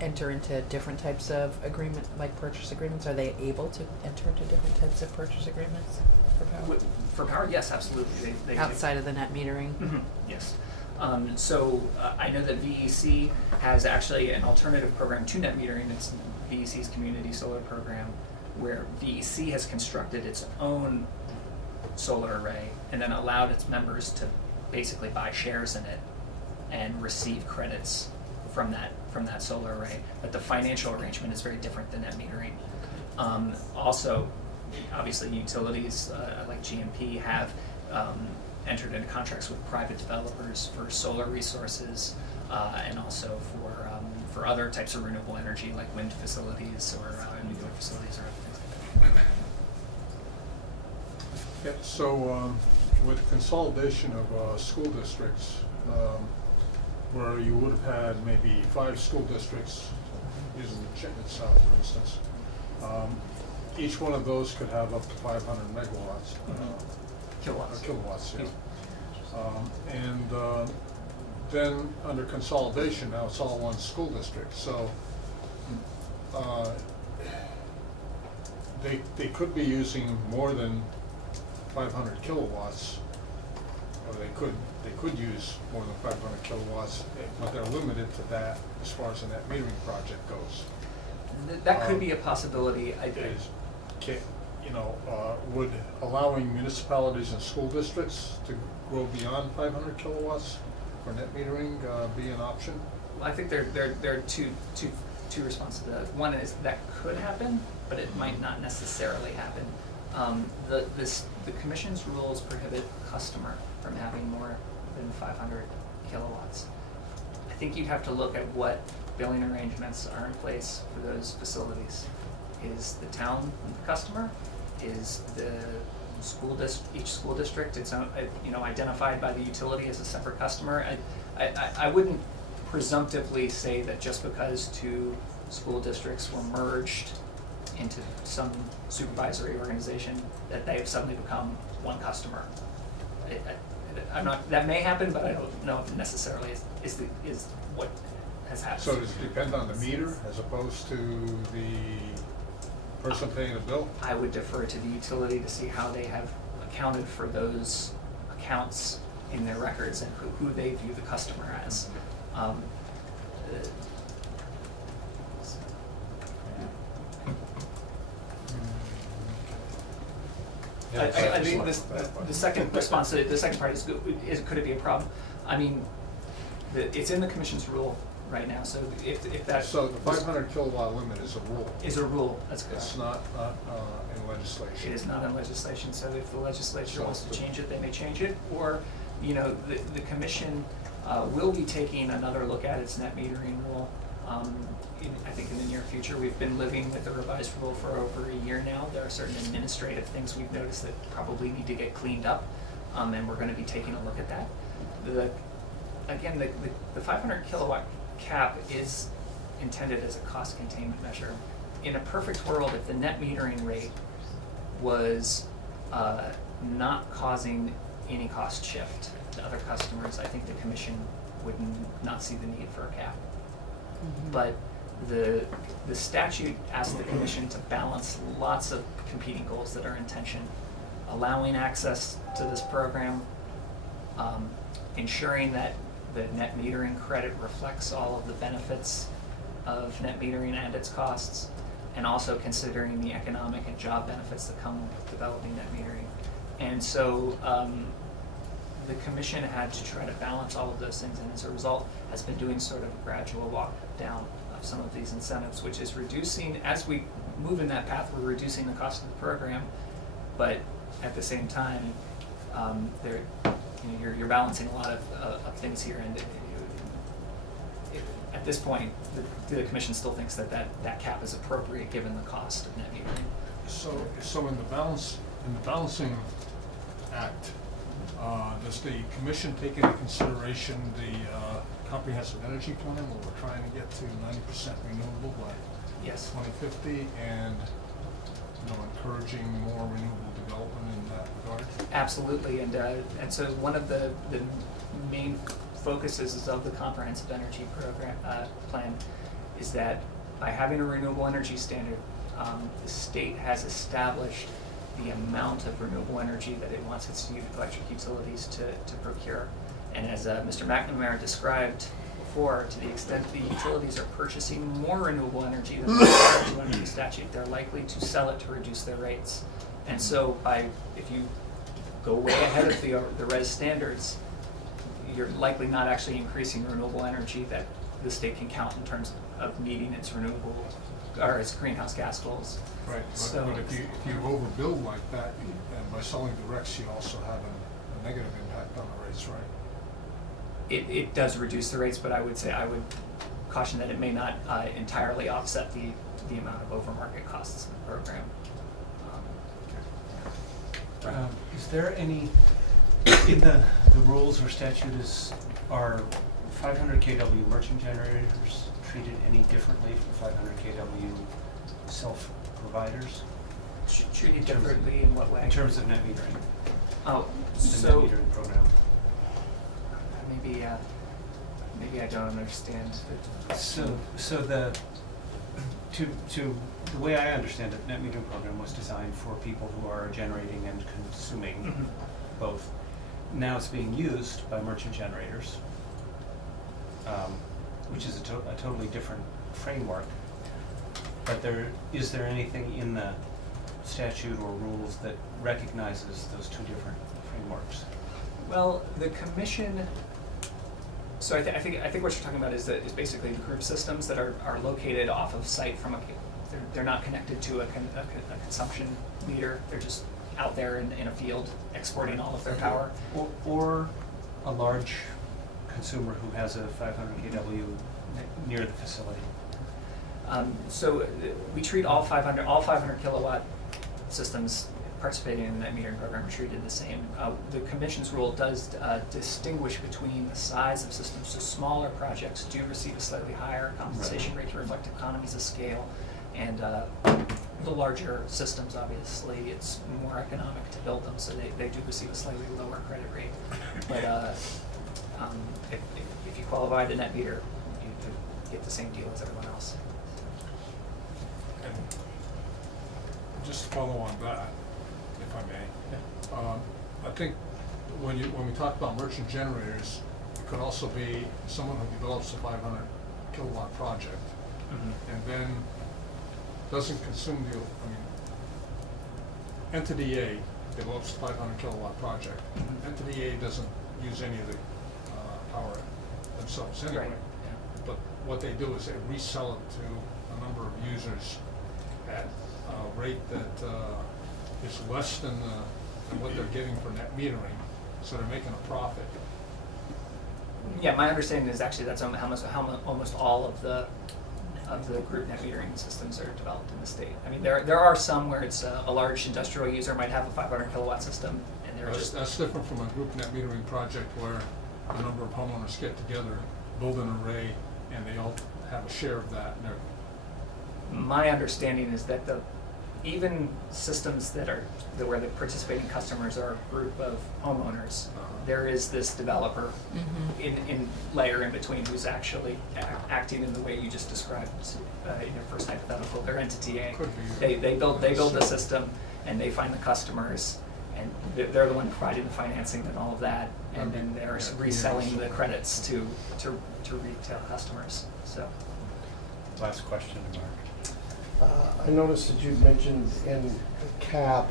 enter into different types of agreement, like purchase agreements? Are they able to enter into different types of purchase agreements for power? For power, yes, absolutely. They Outside of the net metering? Mm-hmm. Yes. I know that VEC has actually an alternative program to net metering. It's VEC's community solar program, where VEC has constructed its own solar array and then allowed its members to basically buy shares in it and receive credits from that solar array. But the financial arrangement is very different than net metering. Also, obviously, utilities like GMP have entered into contracts with private developers for solar resources, and also for other types of renewable energy, like wind facilities or nuclear facilities or other things like that. Yeah, so with consolidation of school districts, where you would have had maybe 5 school districts, using Chittenden South, for instance, each one of those could have up to 500 megawatts. Kilowatts. Kilowatts, yeah. And then under consolidation, now it's all one school district, so they could be using more than 500 kilowatts, or they could use more than 500 kilowatts, but they're limited to that as far as the net metering project goes. That could be a possibility. Would allowing municipalities and school districts to grow beyond 500 kilowatts for net metering be an option? I think there are two responses to that. One is that could happen, but it might not necessarily happen. The commission's rules prohibit a customer from having more than 500 kilowatts. I think you'd have to look at what billing arrangements are in place for those facilities. Is the town the customer? Is the each school district its own, identified by the utility as a separate customer? I wouldn't presumptively say that just because 2 school districts were merged into some supervisory organization that they have suddenly become one customer. That may happen, but I don't know if it necessarily is what has happened. So does it depend on the meter as opposed to the person paying the bill? I would defer to the utility to see how they have accounted for those accounts in their records and who they view the customer as. I think the second response to the second part is could it be a problem? I mean, it's in the commission's rule right now, so if that. So the 500 kilowatt limit is a rule? Is a rule, that's correct. It's not in legislation? It is not in legislation, so if the legislature wants to change it, they may change it, or, the commission will be taking another look at its net metering rule. I think in the near future. We've been living with the revised rule for over a year now. There are certain administrative things we've noticed that probably need to get cleaned up, and we're going to be taking a look at that. The 500 kilowatt cap is intended as a cost containment measure. In a perfect world, if the net metering rate was not causing any cost shift to other customers, I think the commission would not see the need for a cap. Mm-hmm. But the statute asks the commission to balance lots of competing goals that are in tension, allowing access to this program, ensuring that the net metering credit reflects all of the benefits of net metering and its costs, and also considering the economic and job benefits that come with developing net metering. And so the commission had to try to balance all of those things, and as a result has been doing sort of a gradual walk down of some of these incentives, which is reducing, as we move in that path, we're reducing the cost of the program, but at the same time, you're balancing a lot of things here, and at this point, the commission still thinks that cap is appropriate given the cost of net metering. So in the balancing act, does the commission take into consideration the comprehensive energy plan where we're trying to get to 90% renewable by Yes. 2050, and encouraging more renewable development in that regard? Absolutely, and so one of the main focuses of the comprehensive energy program plan is that by having a renewable energy standard, the state has established the amount of renewable energy that it wants its electric utilities to procure. And as Mr. McNamara described before, to the extent the utilities are purchasing more renewable energy than they're required to under the statute, they're likely to sell it to reduce their rates. And so if you go way ahead of the res standards, you're likely not actually increasing renewable energy that the state can count in terms of meeting its renewable or its greenhouse gas goals. Right, So- but if you overbuild like that, and by selling the RECs, you also have a negative impact on the rates, right? It does reduce the rates, but I would caution that it may not entirely offset the amount of over-market costs of the program. Is there any In the rules or statute are 500 kW merchant generators treated any differently from 500 kW self-providers? Treated In terms of- differently in what way? In terms of net metering, Oh, the so net metering program. maybe I don't understand. So the way I understand it, net metering program was designed for people who are generating and consuming Mhm. both. Now it's being used by merchant generators, which is a totally different framework. But is there anything in the statute or rules that recognizes those two different frameworks? Well, the commission. So I think what you're talking about is basically the group systems that are located off of site from they're not connected to a consumption meter. They're just out there in a field exporting all of their power. Or a large consumer who has a 500 kW near the facility. So we treat all 500 kilowatt systems participating in the net metering program are treated the same. The commission's rule does distinguish between the size of systems. So smaller projects do receive a slightly higher compensation rate to reflect economies of scale, and the larger systems, obviously, it's more economic to build them, so they do receive a slightly lower credit rate. But if you qualify the net meter, you get the same deal as everyone else. And just to follow on that, if I may, I think when we talk about merchant generators, it could also be someone who develops a 500 kilowatt project and then doesn't consume Entity A develops a 500 kilowatt project. Entity A doesn't use any of the power themselves anyway. Right. But what they do is they resell it to a number of users at a rate that is less than what they're getting for net metering, so they're making a profit. Yeah, my understanding is actually that's almost all of the group net metering systems are developed in the state. I mean, there are some where it's a large industrial user might have a 500 kilowatt system, and they're That's different from a group net metering project where a number of homeowners get together, build an array, and they all have a share of that. And my understanding is that even systems where the participating customers are a group of homeowners, there is this developer in layer in between who's actually acting in the way you just described in your first hypothetical. They're entity A. Could be. They build the system, and they find the customers, and they're the one providing the financing and all of that, and then they're reselling the credits to retail customers. So. Last question, Mark. I noticed that you mentioned in the cap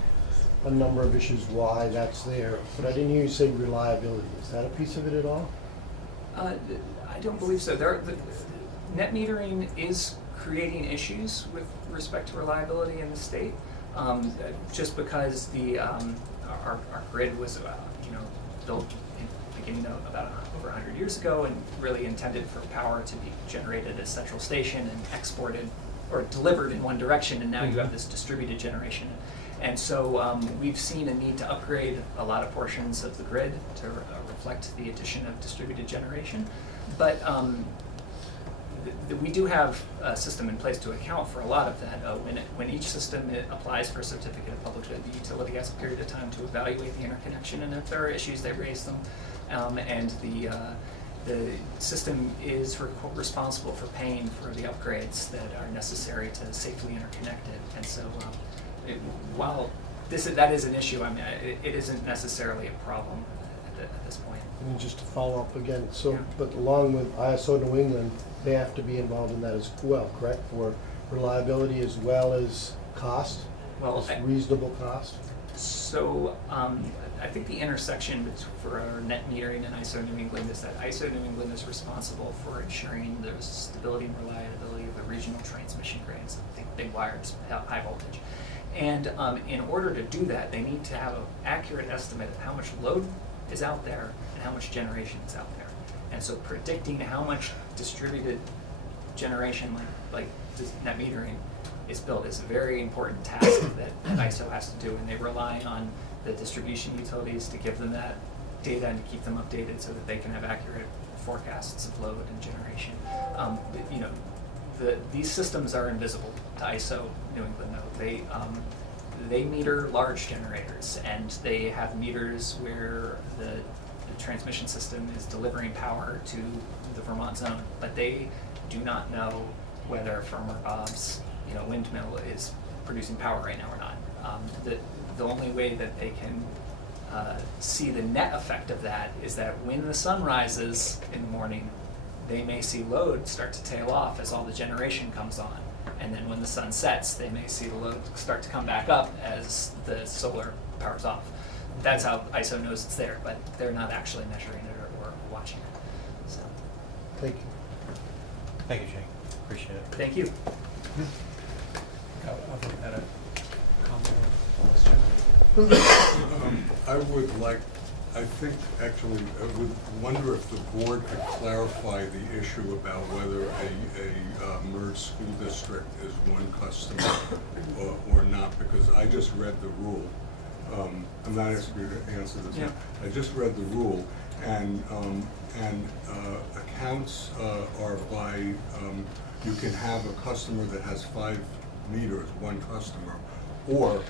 a number of issues why that's there, but I didn't hear you say reliability. Is that a piece of it at all? I don't believe so. Net metering is creating issues with respect to reliability in the state, just because our grid was built in the beginning of about over 100 years ago and really intended for power to be generated at a central station and exported or delivered in one direction, and now you have this distributed generation. And so we've seen a need to upgrade a lot of portions of the grid to reflect the addition of distributed generation. But we do have a system in place to account for a lot of that. When each system applies for a certificate of public good, the utility has a period of time to evaluate the interconnection, and if there are issues, they raise them. And the system is responsible for paying for the upgrades that are necessary to safely interconnect it. And so while that is an issue, I mean, it isn't necessarily a problem at this point. And just to follow up again, so, Yeah. but along with ISO New England, they have to be involved in that as well, correct? For reliability as well as cost? Well, As reasonable cost? So I think the intersection for our net metering and ISO New England is that ISO New England is responsible for ensuring the stability and reliability of the regional transmission grids, think big wires, high voltage. And in order to do that, they need to have an accurate estimate of how much load is out there and how much generation is out there. And so predicting how much distributed generation, like net metering, is built is a very important task that ISO has to do, and they rely on the distribution utilities to give them that data and to keep them updated so that they can have accurate forecasts of load and generation. You know, these systems are invisible to ISO New England though. They meter large generators, and they have meters where the transmission system is delivering power to the Vermont zone, but they do not know whether Farmer Bob's windmill is producing power right now or not. The only way that they can see the net effect of that is that when the sun rises in the morning, they may see load start to tail off as all the generation comes on. And then when the sun sets, they may see the load start to come back up as the solar powers off. That's how ISO knows it's there, but they're not actually measuring it or watching it. So, Thank you. Thank you, Jake. Appreciate it. thank you. I'll had a comment or question. I think actually, I would wonder if the board could clarify the issue about whether a merged school district is one customer or not, because I just read the rule. I'm not asking you to answer this. Yeah. I just read the rule, and accounts are by, you can have a customer that has 5 meters, one customer, or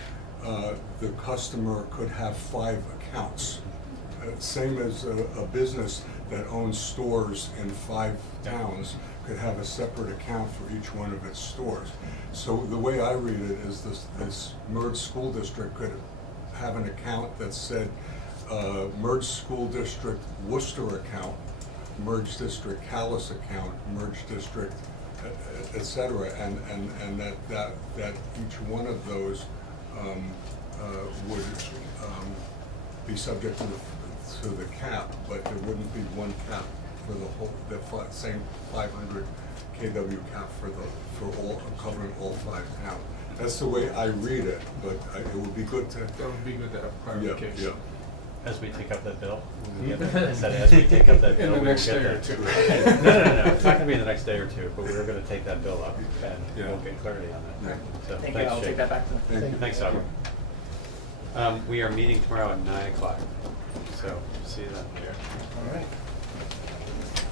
the customer could have 5 accounts. Same as a business that owns stores in 5 towns could have a separate account for each one of its stores. So the way I read it is this merged school district could have an account that said merged school district Worcester account, merged district Callis account, merged district, et cetera, and that each one of those would be subject to the cap, but there wouldn't be one cap for the whole, same 500 kW cap for all, covering all 5 towns. That's the way I read it, but it would be good to. That would be good to have clarification. Yeah. As we take up that bill, we'll get there. I said, as we take up that bill, In the we'll next get day or there. two. No, it's not gonna be in the next day or two, but we're gonna take that bill up, and Yeah. we'll get clarity on that. Yeah. So, Thank you. thanks, I'll Jake. take that back to them. Thank you. Thanks, Aubrey. We are meeting tomorrow at 9 o'clock, so see you then. All right.